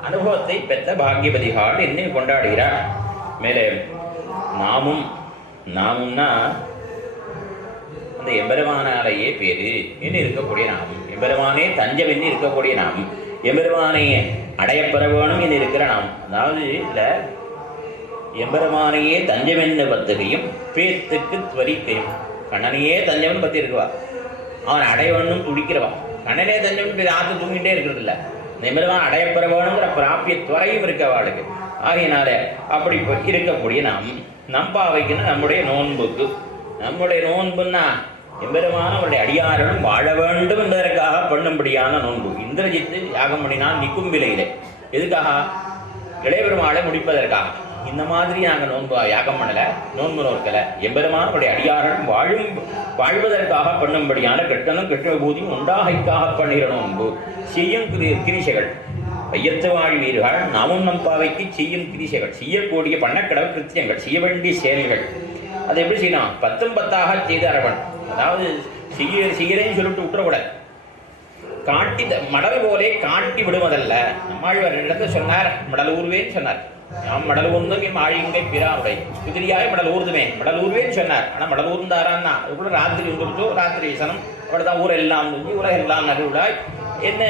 அனுபவத்தை பெற்ற பாக்யபதிகால் என்னை கொண்டாடுகிறார். மேலே நாமும்னா அந்த எம்பெருமானாலேயே பேரு என்று இருக்கக்கூடிய நாமம், எம்பெருமானே தஞ்சம் என்று இருக்கக்கூடிய நாமம், எம்பெருமானை அடையப்பெற வேணும் என்று இருக்கிற நாமம். அதாவது இல்லை எம்பெருமானையே தஞ்சம் என்ன பத்துகையும் பேத்துக்கு துவரிக்கையும். கண்ணனையே தஞ்சம்னு பற்றி இருக்குவா, அவன் அடைய வேணும் துடிக்கிறவா. கண்ணனே தஞ்சம்னு ஆற்று தூங்கிட்டே இருக்கிறது இல்லை. எம்பெருமான் அடையப்பெற வேணுங்கிற பிராப்பிய துறையும் இருக்க அவளுக்கு. ஆகையினால அப்படி இருக்கக்கூடிய நாமம் நம்பாவைக்குன்னா நம்முடைய நோன்புக்கு. நம்முடைய நோன்புன்னா எம்பெருமான அவருடைய அடியார்களும் வாழ வேண்டும் என்பதற்காக பண்ணும்படியான நோன்பு. இந்திரஜித்து யாகம் பண்ணினான் நிக்கும்பிலையிலே. எதுக்காக? இளையபெருமாளை முடிப்பதற்காக. இந்த மாதிரி நாங்கள் நோன்பு யாகம் பண்ணலை, நோன்பு நோக்கலை. எம்பெருமானுடைய அடியார்களும் வாழ்வதற்காக பண்ணும்படியான கிருஷ்ணனும் கிருஷ்ண விபூதியும் உண்டாகைக்காக பண்ணுகிற நோன்பு. செய்யும் கிரிசைகள் வையத்து வாழ்வீர்கள் நாமும் நம்பாவைக்கு செய்யும் கிரிசைகள், செய்யக்கூடிய பண்ணக்கடவு கிருத்தியங்கள், செய்ய வேண்டிய செயல்கள். அதை எப்படி செய்யணும்? 10 10 செய்து அரவன். அதாவது செய்கிறேன்னு சொல்லிட்டு விட்டுறக்கூடாது. காட்டி மடல் போலே காட்டி விடுவதல்ல. நம்மாழ்வார் இடத்துல சொன்னார், மடல் ஊர்வேன்னு சொன்னார். யாம் மடல் ஊர்ந்தும் ஆழிங்கை பிராவுடை குதிரியாய் மடல் ஊர்துமே, மடல் ஊர்வேன்னு சொன்னார். ஆனால் மடல் ஊர்ந்தாரான்னா அதுக்குள்ள ராத்திரி வந்துருச்சோ, ராத்திரி சனம் அவ்வளோதான், ஊரெல்லாம் முடிஞ்சு உலகெல்லாம் நடுவிடாய் என்ன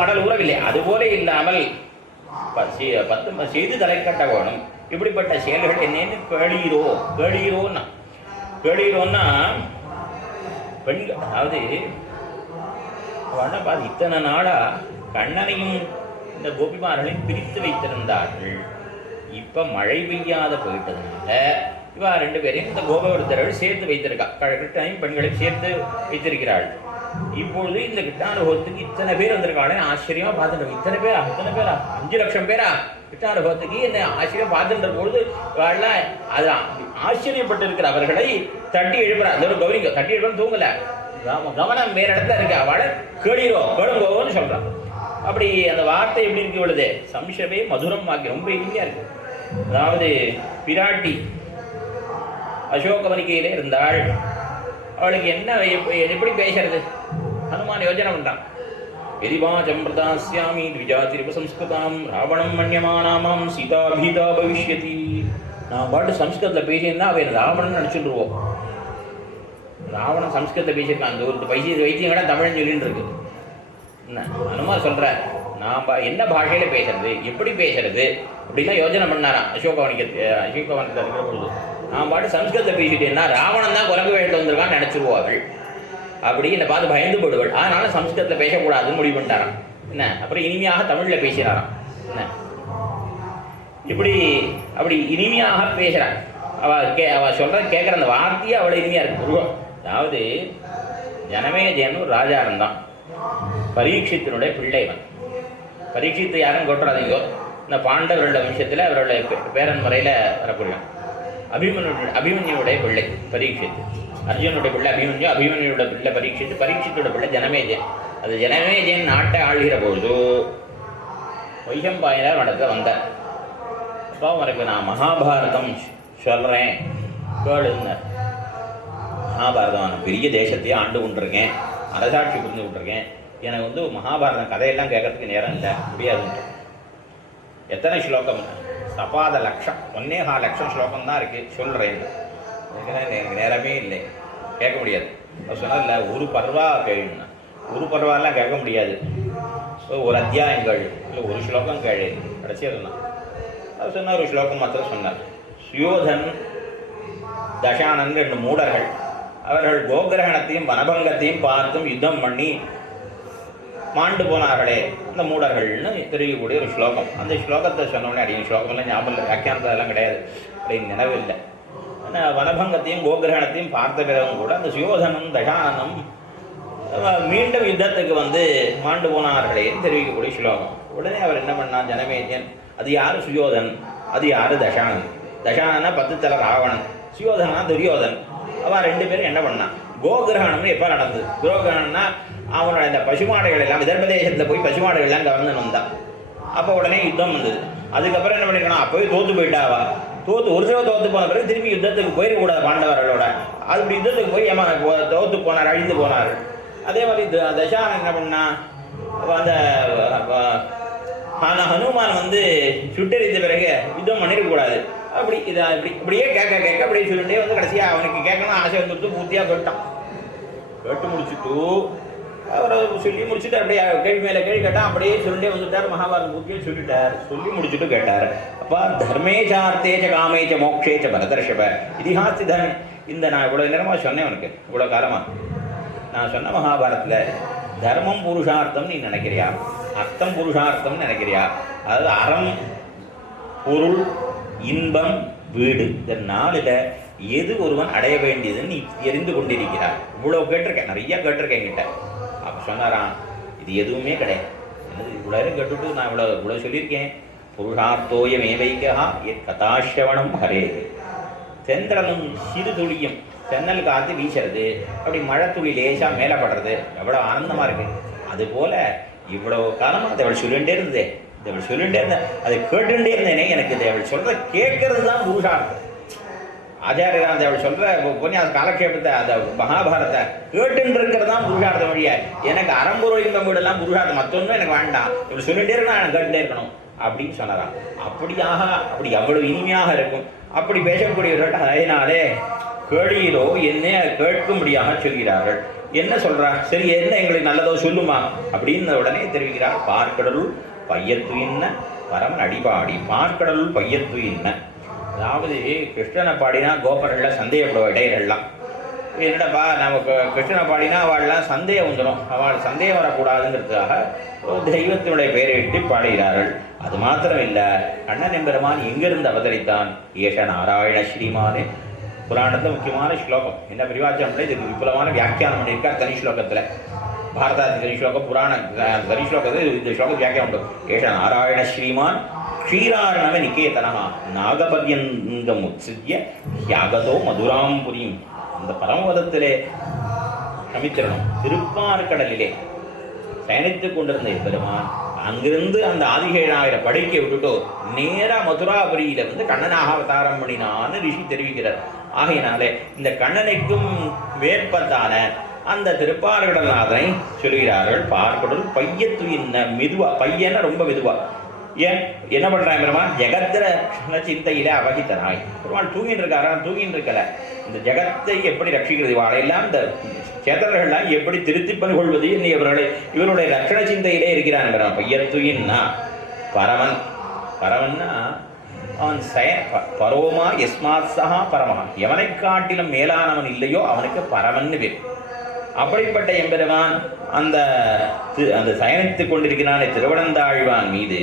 மடல் ஊறவில்லை. அதுபோல இல்லாமல் செய்து தலை கட்ட வேணும். இப்படிப்பட்ட செயல்கள் என்னன்னு கேளீரோன்னா பெண்கள், அதாவது பார்த்து இத்தனை நாளா கண்ணனையும் இந்த கோபிமார்களையும் பிரித்து வைத்திருந்தார்கள். இப்ப மழை பெய்யாத போயிட்டதுனால இவா 2 பேரையும் இந்த கோபவர்த்தர்கள் சேர்த்து வைத்திருக்கா. கிருஷ்ணனையும் பெண்களையும் சேர்த்து வைத்திருக்கிறாள். இப்பொழுது இந்த கிருஷ்ணானுபவத்துக்கு இத்தனை பேர் வந்திருக்காளே ஆச்சரியமா பார்த்துட்டு, இத்தனை பேரா 5 லட்சம் பேரா கிருஷ்ணானுபவத்துக்கு என்ன ஆச்சரியம் பார்த்துன்ற பொழுது அது ஆச்சரியப்பட்டு இருக்கிற அவர்களை தட்டி எழுப்புறார். அதோட கௌரிங்க தட்டி எழுப்ப தூங்கல, கவனம் வேற இடத்துல இருக்கு. அவளை கேளுங்கோன்னு சொல்றான். அப்படி அந்த வார்த்தை எப்படி இருக்கு இவ்வளவு சம்சவே மதுரம் வாக்கி ரொம்ப இனிமையா இருக்கு. அதாவது பிராட்டி அசோகவனிக்கையிலே இருந்தாள். அவளுக்கு என்ன எப்படி பேசுறது? ஹனுமான் யோஜனை பண்றான். எதிவாச்சம் பிரதாஸ்யாமி த்விஜாதிரிப சம்ஸ்கிருதாம் ராவணம் மன்யமானாமாம் சீதா பீதா பவிஷ்யதி. நான் பாட்டு சம்ஸ்கிருதத்தில் பேசியிருந்தா அவன் ராவணன் நினச்சிட்டுருவோம். ராவணன் சம்ஸ்கிருதத்தை பேசியிருக்கான். அந்த ஒரு வைத்தியம் கூட தமிழ்னு சொல்லிட்டு இருக்கு. என்ன ஹனுமான் சொல்ற, நான் என்ன பாஷையில பேசுறது, எப்படி பேசுறது அப்படின்னா யோஜனை பண்ணாராம். அசோகவனத்தை இருக்கிற பொழுது நான் பாட்டு சம்ஸ்கிருதத்தை பேசிட்டேன்னா ராவணன் தான் குரங்கு வேட்டு வந்திருக்கான்னு நினைச்சிருவார்கள். அப்படி என்னை பார்த்து பயந்து போடுவாள். அதனால சம்ஸ்கிருதத்தில் பேசக்கூடாதுன்னு முடிவு பண்ணிட்டாராம். என்ன அப்புறம் இனிமையாக தமிழில் பேசினாராம். என்ன அப்படி இனிமையாக பேசுறாள். அவ சொல்ற கேட்குற அந்த வார்த்தையே அவ்வளோ இனிமையா இருக்கு. அதாவது ஜனமேஜயன் ஒரு ராஜா இருந்தான். பரீட்சித்தினுடைய பிள்ளைவன். பரீட்சித்து யாரும் கொட்டுறாதீங்கோ, இந்த பாண்டவர்களோட விஷயத்தில் அவரோட பேரன் முறையில் வரக்கூடியவன். அபிமன்யுடைய பிள்ளை பரீட்சித்து, அர்ஜுனுடைய பிள்ளை அபிமன்யு, அபிமன்யுடைய பிள்ளை பரீட்சித்து, பரீட்சித்தோட பிள்ளை ஜனமேஜயன். அது ஜனமேஜயன் நாட்டை ஆளுகிற பொழுது வைசம்பாயனர் நடக்க வந்தார். அப்போ அவருக்கு நான் மகாபாரதம் சொல்கிறேன் கேளுன்னார். மகாபாரதம் நான் பெரிய தேசத்தையே ஆண்டு கொண்டிருக்கேன், அரசாட்சி புரிந்து கொண்டிருக்கேன், எனக்கு மகாபாரதம் கதையெல்லாம் கேட்கறதுக்கு நேரம் இல்லை, முடியாதுன்ட்டு. எத்தனை ஸ்லோகம்? சபாத லட்சம், 1.25 லட்சம் ஸ்லோகம் தான் இருக்குது, சொல்கிறேன். எனக்கு நேரமே இல்லை, கேட்க முடியாது. அவர் சொன்னால் இல்லை, ஒரு பர்வா கேளுன்னா, ஒரு பர்வாலாம் கேட்க முடியாது. ஒரு அத்தியாயம் கேளு, இல்லை ஒரு ஸ்லோகம் கேளு, கடைசியாக சொன்னான். அவர் சொன்னார் ஒரு ஸ்லோகம் மாத்திரம் சொன்னார். சுயோதன் தசானன் 2 மூடர்கள், அவர்கள் கோகிரகணத்தையும் வனபங்கத்தையும் பார்த்தும் யுத்தம் பண்ணி மாண்டு போனார்களே அந்த மூடர்கள்னு தெரியக்கூடிய ஒரு ஸ்லோகம். அந்த ஸ்லோகத்தை சொன்னோடனே அடியும் ஸ்லோகம்லாம் ஞாபகம் இல்லை, வியாக்கியானத்தெல்லாம் கிடையாது, அப்படின்னு நினைவில்லை. ஆனால் வனபங்கத்தையும் கோகிரகணத்தையும் பார்த்த பிறகும் கூட அந்த சுயோதனும் தசானனும் மீண்டும் யுத்தத்துக்கு மாண்டு போனார்களேன்னு தெரிவிக்கக்கூடிய ஸ்லோகம். உடனே அவர் என்ன பண்ணார், ஜனமேஜயன், அது யார் சுயோதன், அது யார் தசானன். தசானனா 10 தலை ராவணன், சுயோதனா துரியோதன். அவன் 2 பேரும் என்ன பண்ணான், கோகிரகணம்னு எப்போ நடந்தது? கோகிரகணம்னா அவனோட இந்த பசுமாடுகள் எல்லாம் விதர்ப தேசத்தில் போய் பசுமாடுகள்லாம் கவர்ந்து வந்தான். அப்போ உடனே யுத்தம் வந்தது. அதுக்கப்புறம் என்ன பண்ணிருக்கணும், அப்போவே தோற்று போயிட்டாவா, ஒரு தடவை தோற்று போன பிறகு திரும்பி யுத்தத்துக்கு போயிடக்கூடாது பாண்டவர்களோட. அது யுத்தத்துக்கு போய் தோற்று போனார், அழிந்து போனார். அதே மாதிரி தசானன் என்ன பண்ணா, அந்த ஹனுமான் சுட்டெரித்த பிறகு யுத்தம் பண்ணிடக்கூடாது, அப்படி இப்படியே கேட்க அப்படியே சொல்லிட்டே கடைசியாக அவனுக்கு கேட்கணும் ஆசை வந்துட்டு பூர்த்தியாக கேட்டான். கேட்டு முடிச்சுட்டு அவரை சொல்லி முடிச்சுட்டு அப்படியே கேள்வி மேலே கேள்வி கேட்டால் அப்படியே சொல்லிட்டே வந்துட்டார். மகாபாரத பூர்த்தியை சொல்லிட்டார். சொல்லி முடிச்சுட்டு கேட்டார், அப்பா தர்மேச்சார்த்தேச்ச காமேச்ச மோக்ஷேச்ச பரதர்ஷப இதிஹாசி தர்ம. இந்த நான் இவ்வளோ நேரமாக சொன்னேன் உனக்கு, இவ்வளோ காலமாக நான் சொன்ன மகாபாரத்தில் தர்மம் புருஷார்த்தம் நீ நினைக்கிறியா, அர்த்தம் புருஷார்த்தம்னு நினைக்கிறியா? அதாவது அறம், பொருள், இன்பம், வீடு, இந்த 4ல் எது ஒருவன் அடைய வேண்டியதுன்னு நீ தெரிந்து கொண்டிருக்கிறார். இவ்வளோ கேட்டிருக்கேன், நிறைய கேட்டிருக்கேன் என்கிட்ட. அப்போ சொன்னாராம், இது எதுவுமே கிடையாது. இவ்வளோ கேட்டுவிட்டு நான் இவ்வளோ சொல்லியிருக்கேன். புருஷார்த்தோயம் ஏவைக்கா என் கதாசிரவணம் ஹரே. செந்திரனும் சிறு துளியும், தென்னல் காற்று வீசுறது, அப்படி மழை துளி லேசாக மேலே படுறது, எவ்வளோ ஆனந்தமாக இருக்குது. அதுபோல் இவ்வளோ காலமாக அதை அவள் சொல்லிகிட்டே இருந்தது, இதை சொல்லிகிட்டே இருந்தேன், அதை கேட்டுகிட்டே இருந்தேனே. எனக்கு இதை அவள் சொல்கிறத கேட்கறது தான் புருஷார்த்தம். ஆச்சாரியர் அப்படி சொல்ற உபன்யாச காலக்ஷேபத்தை அதை மகாபாரத்தை கேட்டுன்னு இருக்கிறதான் புருஷார்த்த வழியா. எனக்கு அறம்புரோகிந்த வீடெல்லாம் புருஷார்த்தம், மற்றொன்னும் எனக்கு வேண்டாம், இப்படி சொல்லிட்டே இருக்கணும், எனக்கு கேட்டுட்டே இருக்கணும் அப்படின்னு சொன்னாராம். அப்படியாக அப்படி அவ்வளவு இனிமையாக இருக்கும் அப்படி பேசக்கூடியவர்கள். அதனாலே கேளியிலோ என்ன கேட்கும்படியாக சொல்கிறார்கள். என்ன சொல்றா? சரி, என்ன எங்களுக்கு நல்லதோ சொல்லுமா அப்படின்னு உடனே தெரிவிக்கிறார். பார்க்கடலுள் பையத்து என்ன பரமன் அடிபாடி. பார்க்கடலுள் பையத்து என்ன, அதாவது கிருஷ்ணனை பாடினா கோபர்கள்லாம் சந்தேகப்படுவா. இடையர்கள்லாம் என்னடப்பா நமக்கு கிருஷ்ணனை பாடினா அவள்லாம் சந்தேகம் வந்துடும், அவள் சந்தேகம் வரக்கூடாதுங்கிறதுக்காக தெய்வத்தினுடைய பெயரை இட்டு பாடுகிறார்கள். அது மாத்திரம் இல்லை, கண்ணன் எம்பெருமான் எங்கிருந்து அவதரித்தான்? ஏஷ நாராயண ஸ்ரீமானே புராணத்தில் முக்கியமான ஸ்லோகம். என்ன பிரிவாச்சனம் இதுக்கு விபுலமான வியாக்கியானம் பண்ணியிருக்கார் தனி ஸ்லோகத்தில். பாரதாதி தனி ஸ்லோகம், புராண தனி ஸ்லோகத்தில் இந்த ஸ்லோகம் வியாக்கியானம் உண்டு. ஏஷ நாராயண ஸ்ரீமான் க்ஷீரார்ணவ நிகேதனா நாகபர்யங்கம் உத்சித்ய யாகதோ மதுராம்புரியும். அந்த பரமபதத்திலே சமித்திரனும் திருப்பார்கடலிலே பயணித்துக் கொண்டிருந்த எம்பெருமான் அங்கிருந்து அந்த ஆதிகேழாயிர படைக்கை விட்டுட்டு நேரா மதுராபுரியில வந்து கண்ணனாக அவதாரம் பண்ணினான்னு ரிஷி தெரிவிக்கிறார். ஆகையினாலே இந்த கண்ணனுக்கும் வேட்பத்தான அந்த திருப்பார்கடல்நாதனை சொல்கிறார்கள். பார்க்கடல் பையத்து என்ன மெதுவா, பையன ரொம்ப மெதுவா. ஏன் என்ன பண்றான் பெருமான்? ஜெகத்திர சிந்தையில அவகித்தனாய். பெருமாள் தூங்கின்னு இருக்காரா? தூங்கின்னு இருக்கல. இந்த ஜெகத்தை எப்படி ரட்சிக்கிறது, வாழையெல்லாம் இந்த சேதனர்கள்லாம் எப்படி திருத்தி கொள்வது என்று இவருடைய ரட்சண சிந்தையிலே இருக்கிறான். பையத்துயின்னா பரமன். பரமன்னா அவன் பரோமா எஸ்மாத் சஹா பரமஹா, எவனை காட்டிலும் மேலானவன் இல்லையோ அவனுக்கு பரமன்னு பேர். அப்படிப்பட்ட எம்பெருமான் அந்த சயனித்துக் கொண்டிருக்கிறான் திருவடந்தாழ்வான் மீது.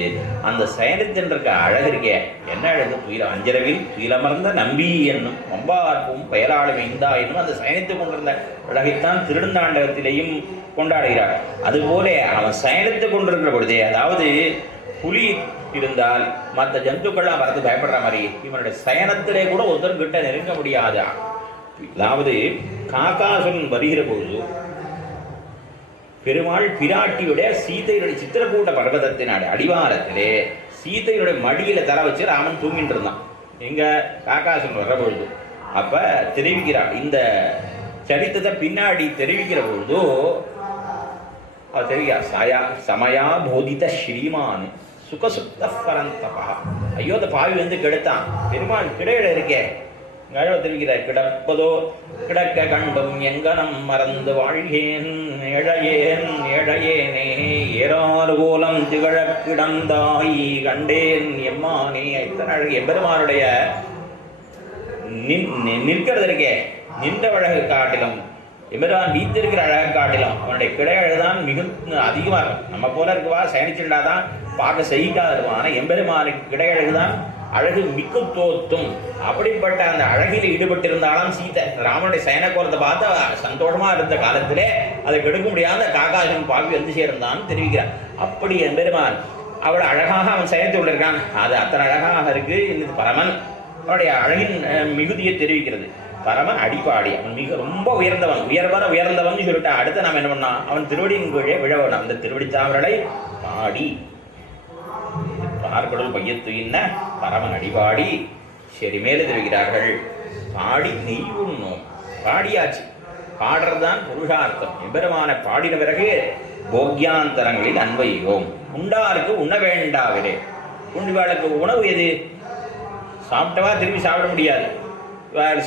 அந்த சயனித்தின்றிருக்க அழகு இருக்கே, என்ன அழகு! அஞ்சரவில் துயிலமர்ந்த நம்பி என்னும் ஒம்பார்ப்பும் பெயராளும் இந்தா என்னும் அந்த சயனித்துக் கொண்டிருந்த அழகைத்தான் திருநந்தாண்டகத்திலேயும் கொண்டாடுகிறார். அதுபோல அவன் சயனித்துக் கொண்டிருக்கிற பொழுதே, அதாவது புலி இருந்தால் மற்ற ஜந்துக்கள்லாம் வரது பயப்படுற மாதிரி இவனுடைய சயனத்திலே கூட ஒருத்தர் கிட்ட நெருங்க முடியாது. அதாவது காகாசுரன் வருகிற பொழுது பெருமாள் பிராட்டியுடைய சீதையுடைய சித்திரக்கூட்ட பர்வதத்தின் அடிவாரத்திலே சீதையுடைய மடியில தர வச்சு ராமன் தூங்கிட்டு இருந்தான். எங்க காகாசுரன் வர்ற பொழுது அப்ப தெரிவிக்கிறார். இந்த சரித்திரத்தை பின்னாடி தெரிவிக்கிற பொழுது அவர் தெரிவிக்கிறார். சமயா போதித ஸ்ரீமான் சுகசுத்த பரந்தபா. ஐயோ, அந்த பாவி வந்து கெடுத்தான், பெருமாள் கிடையில இருக்கே. தெரிவிக்கிறார். கிடப்பதோ கிடக்க கண்டும் எங்கனம் மறந்து வாழ்கேன் ஏழையேன் ஏழையேனே ஏறாறு கோலம் திகழ கிடந்தாய் கண்டேன் எம்மானே. இத்தனை அழகு எம்பெருமானுடைய நிற்கிறது இருக்கே, நின்ற அழகு காட்டிலும் எம்பெருமான் வீத்திருக்கிற அழகு காட்டிலும் அவனுடைய கிடை அழகுதான் மிக அதிகமாக இருக்கும். நம்ம போல இருக்குவா சயனிச்சுண்டாதான் பார்க்க சகிக்காத இருக்கும். ஆனால் எம்பெருமானுக்கு கிடை அழகுதான் அழகு மிக்க தோத்தும். அப்படிப்பட்ட அந்த அழகில் ஈடுபட்டிருந்தாலும் சீதை ராமனுடைய சயன கோலத்தை பார்த்து சந்தோஷமா இருந்த காலத்திலே அதை கெடுக்க முடியாத காகாசன் பாவி வந்து சேர்ந்தான் தெரிவிக்கிறான். அப்படி எம்பெருமான் அவளை அழகாக அவன் சயனத்தை உள்ளிருக்கான். அது அத்தனை அழகாக இருக்கு. இந்த பரமன் அவனுடைய அழகின் மிகுதியை தெரிவிக்கிறது. பரமன் அடிப்பாடி, அவன் மிக ரொம்ப உயர்ந்தவன், உயர்ந்தவன் சொல்லிட்டா. அடுத்து நாம் என்ன பண்ணா, அவன் திருவடியின் கீழே விழவன். அந்த திருவடி தாமரை பாடி பார்க்கடல் பையத்து என்ன பரமன் அடிபாடி. சரி, மேலே தெரிவிக்கிறார்கள். பாடி நெய் உண்ணும். பாடியாச்சு, பாடுறதுதான் புருஷார்த்தம். எம்பெருமான பாடின பிறகு போக்யாந்தரங்களில் அன்பையோம். உண்டாருக்கு உண்ண வேண்டாவிடே. உண்டுவாளுக்கு உணவு எது? சாப்பிட்டவா திரும்பி சாப்பிட முடியாது.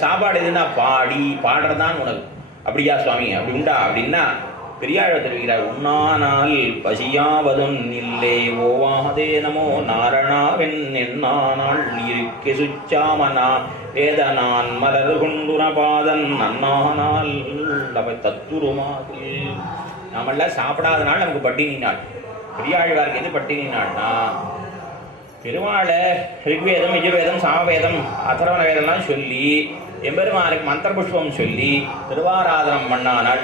சாப்பாடு எதுன்னா பாடுறதுதான் உணவு. அப்படியா சுவாமி, அப்படி உண்டா அப்படின்னா பெரியாழ்வார் தெரிவிக்கிறார். உண்ணானால் பசியாவதும் இல்லை ஓவாதே நமோ நாரணாவென் என்னானால் இருக்கே சுச்சாமனா வேதனான் மலர் கொண்டுன பாதன் நன்னானால் அவை தத்துருமாது. நாமெல்லாம் சாப்பிடாதனால நமக்கு பட்டினி நாள். பெரியாழ்வாருக்கு எது பட்டினி நாள்னா, பெருமாளை ரிக்வேதம் யஜுர்வேதம் சாமவேதம் அதர்வண வேதம்லாம் சொல்லி எம்பெருமானுக்கு மந்திர புஷ்பம் சொல்லி திருவாராதனம் பண்ணானால்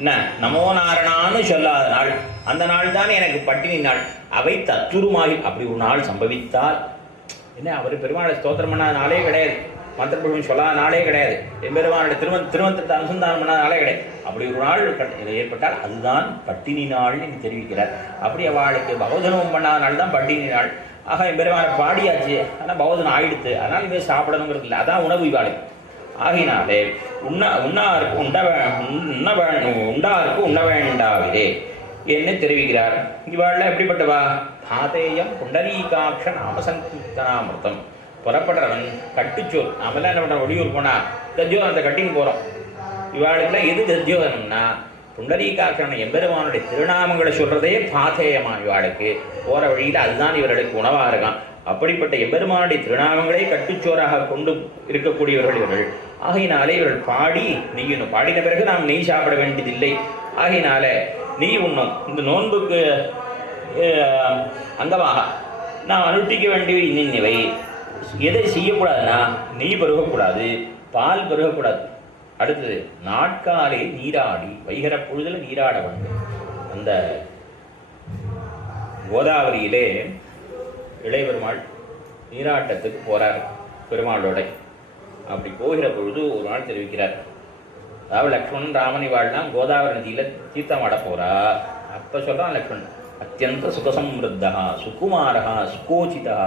என்ன, நமோ நாரணான்னு சொல்லாத நாள், அந்த நாள் தான் எனக்கு பட்டினி நாள். அவை தத்துருமாகி. அப்படி ஒரு நாள் சம்பவித்தால் என்ன, அவர் பெருமாளை ஸ்தோத்திரம் பண்ணாத நாளே கிடையாது, மந்திர புஷ்பம் சொல்லாத நாளே கிடையாது, எம்பெருமானுடைய திருமந்திரத்தை அனுசந்தானம் பண்ணாத நாளே கிடையாது. அப்படி ஒரு நாள் ஏற்பட்டால் அதுதான் பட்டினி நாள்னு தெரிவிக்கிறார். அப்படி அவளுக்கு பகவதனமும் பண்ணாத நாள் தான் பட்டினி நாள். ஆக பெருமாளை பாடியாச்சு, ஆனால் பகவதன் ஆயிடுத்து, அதனால் இதை சாப்பிடணுங்கிறது இல்லை. அதான் உணவு இவாளு. ஆகினாலே உண்ணாருக்கு உண்ண வேண்டாவிலே என்ன தெரிவிக்கிறார். இவாள் எப்படிப்பட்டவா? தாதேயம் புண்டரீகாட்ச நாமசங்கீர்த்தனாமிருத்தம். புறப்படுறவன் கட்டுச்சோர். நாமெல்லாம் என்ன பண்ணுறோம், வெளியூர் போனால் தத்யோதனத்தை கட்டின்னு போகிறோம். இவாளுக்கெல்லாம் எது தத்யோதனம்னா புண்டரீகாட்சன் எம்பெருமானுடைய திருநாமங்களை சொல்கிறதே பாதேயமா. இவாளுக்கு போகிற வழியில் அதுதான் இவர்களுக்கு உணவாக இருக்கான். அப்படிப்பட்ட எம்பெருமானுடைய திருநாமங்களே கட்டுச்சோராக கொண்டு இருக்கக்கூடியவர்கள் இவர்கள். ஆகையினாலே இவர்கள் பாடி நெய்யணும். பாடின பிறகு நாம் நெய் சாப்பிட வேண்டியதில்லை. ஆகையினால நெய் உண்ணும். இந்த நோன்புக்கு அங்கமாக நாம் அனுஷ்டிக்க வேண்டிய இன்னிவை எதை செய்யக்கூடாதுன்னா, நெய் பருகக்கூடாது, பால் பருகக்கூடாது. அடுத்தது நாட்காலே நீராடி வைகர பொழுதில் நீராட வேண்டும். அந்த கோதாவரியிலே இளைய பெருமாள் நீராட்டத்துக்கு போகிறார் பெருமாளோட. அப்படி போகிற பொழுது ஒரு நாள் தெரிவிக்கிறார். அதாவது லக்ஷ்மணன் ராமன் இவாள்லாம் கோதாவரி நதியில் தீர்த்தமாட போகிறா. அப்போ சொல்கிறான் லக்ஷ்மணன், அத்தியந்த சுகசம்ருத்தா சுகுமாரா சுகோச்சிதா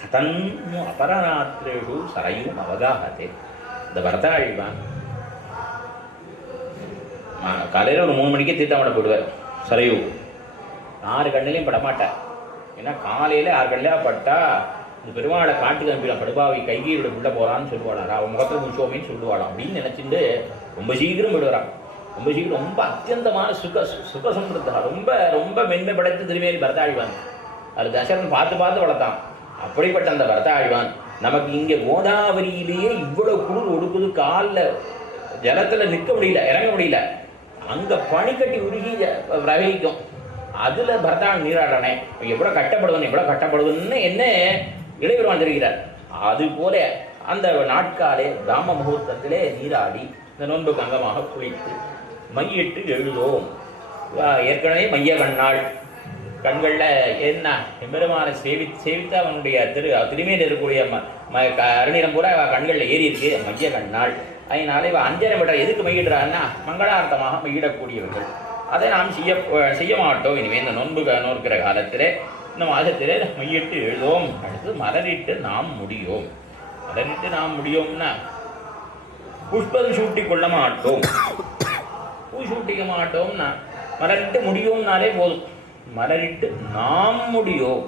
கதன்னு அபரராத்திரேஷு சரையும் அவகாகத்தே. இந்த பரதாழிவான் காலையில் ஒரு 3 மணிக்கு தீர்த்தமாட போடுவார் சரையூ. 6 கண்ணிலையும் படமாட்டார். ஏன்னா காலையில் 6 கண்ணிலையாக பட்டா இந்த பெருமாளை காட்டுக்கு அனுப்பிடலாம். படுபாவை கைகீரோட உள்ள போகிறான்னு சொல்லுவாளா, அவன் முகத்தில் முடிச்சோமின்னு சொல்லுவாளாம். அப்படின்னு நினச்சிட்டு ரொம்ப சீக்கிரம் விடுவாரான். ரொம்ப சீக்கிரம் ரொம்ப அத்தியந்தமான சுகசம்ருத்தா ரொம்ப ரொம்ப மென்மை படைத்து திருமேனி பரதாழ்வான். அது தசரன் பார்த்து பார்த்து வளர்த்தான். அப்படிப்பட்ட அந்த பரதாழ்வான் நமக்கு இங்கே கோதாவரியிலேயே இவ்வளவு குளிர் ஒடுக்குது. காலில் ஜலத்தில் நிற்க முடியல, இறங்க முடியல. அங்கே பனிக்கட்டி உருகி பிரவகிக்கும். அதில் பரதாள் நீராடனே எவ்வளோ கட்டப்படுதுன்னு என்ன இளையபெருமான் தெரிகிறார். அதுபோல அந்த நாட்காலே பிராம முகூர்த்தத்திலே நீராடி இந்த நோன்புக்கு அங்கமாக குளித்து மையிட்டு எழுதோம். ஏற்கனவே மைய கண்ணாள் கண்களில் என்ன எம்பெருமானை சேவித்து அவனுடைய திருமையில் இருக்கக்கூடிய அருணிடம் கூட கண்களில் ஏறி இருக்கு மைய கண்ணாள். அதனால இவ அஞ்சனை விட எதுக்கு மையிடுறான்னா மங்களார்த்தமாக மையிடக்கூடியவர்கள். அதை நாம் செய்ய மாட்டோம். இனிமேல் இந்த நோன்பு நோக்கிற காலத்தில் இந்த மாதத்தில் மையிட்டு எழுதோம். அடுத்து மலரிட்டு நாம் முடியோம். மலரிட்டு நாம் முடியோம்னா புஷ்பம் சூட்டி கொள்ள மாட்டோம், பூ சூட்டிக்க மாட்டோம்னா மலரிட்டு முடியோம்னாலே போதும். மலரிட்டு நாம் முடியோம்.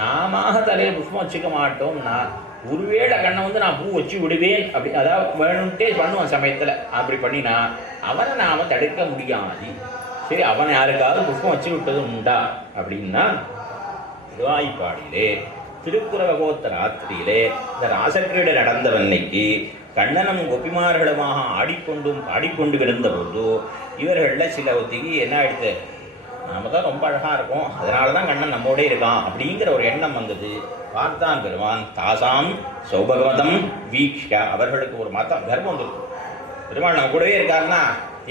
நாம தலையில் புஷ்பம் வச்சுக்க மாட்டோம்னா ஒருவேளை கண்ணை நான் பூ வச்சு விடுவேன் அப்படி அதாவது வேணும்ட்டே பண்ணுவான் சமயத்தில். அப்படி பண்ணினா அவனை நாம் தடுக்க முடியாது. சரி, அவனை யாருக்காவது புஷ்பம் வச்சு விட்டது உண்டா அப்படின்னா திருவாய்ப்பாடியிலே திருக்குறவகோத்த ராத்திரியிலே இந்த ராசக்கிரீடை நடந்தவன்னைக்கு கண்ணனும் கோபிமார்களுமாக ஆடிக்கொண்டு இருந்தபோது இவர்களில் சில ஒத்திக்கு என்ன ஆயிடுத்து, நாம தான் ரொம்ப அழகாக இருக்கும், அதனால தான் கண்ணன் நம்மோட இருக்கான் அப்படிங்கிற ஒரு எண்ணம் வந்தது. பார்த்தான் பெருமான் தாசாம் சௌபகவதம் வீக்ஷா. அவர்களுக்கு ஒரு மதம் கர்வம் வந்துருக்கும். பெருமாள் நம்ம கூடவே இருக்காருன்னா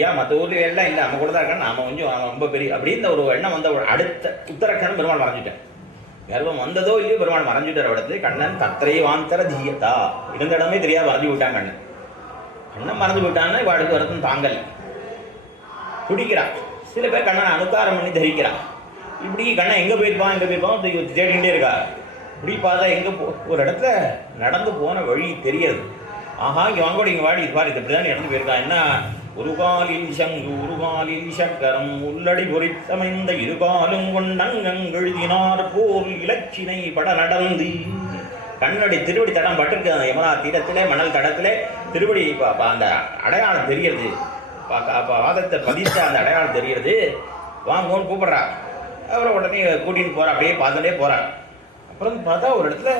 ஏன் மற்ற ஊர்ல எல்லாம் இல்லை, நம்ம கூட தான் இருக்கான்னு நாம கொஞ்சம் ரொம்ப பெரிய அப்படின்னு ஒரு எண்ணம் வந்த ஒரு அடுத்த உத்தரக்கணம் பெருமாள் மறைஞ்சிட்டேன். கர்வம் வந்ததோ இல்லையோ பெருமாள் மறைஞ்சுட்டார். இடத்துல கண்ணன் கத்திரை வாந்தர தீயத்தா இருந்த இடமே தெரியாது மறைஞ்சு விட்டான். கண்ணன் மறைஞ்சு விட்டான்னா இவாளுக்கு வருத்தம் தாங்கல் துடிக்கிறான். சில பேர் கண்ணனை அனுக்காரம் பண்ணி தரிக்கிறான். இப்படி கண்ணன் எங்கே போயிருப்பான் தேடிகிட்டே இருக்கா. இப்படி பார்த்தா எங்கே ஒரு இடத்துல நடந்து போன வழி தெரியாது. ஆஹா, இங்கே வாங்கோட இங்கே வாடி இது பாரு, இது இப்படி தான் நடந்து போயிருக்கான். என்ன உருகாலில் சங்கு உருகாலில் சக்கரம் உள்ளடி பொறித்தமைந்த இருகாலும் கொண்டங்கெழுதினார் போல் இலச்சினை பட நடந்து. கண்ணடி திருவடி தடம் பட்டிருக்கு அந்த யமுனா தீரத்திலே மணல் தடத்திலே திருவடி அந்த அடையாளம் தெரியுது. வாதத்தை பதித்த அந்த அடையாளம் தெரிகிறது. வாங்கோன்னு கூப்பிட்றா. அப்புறம் உடனே கூட்டின்னு போகிறா. அப்படியே பார்த்துட்டே போகிறான். அப்புறம் பார்த்தா ஒரு இடத்துல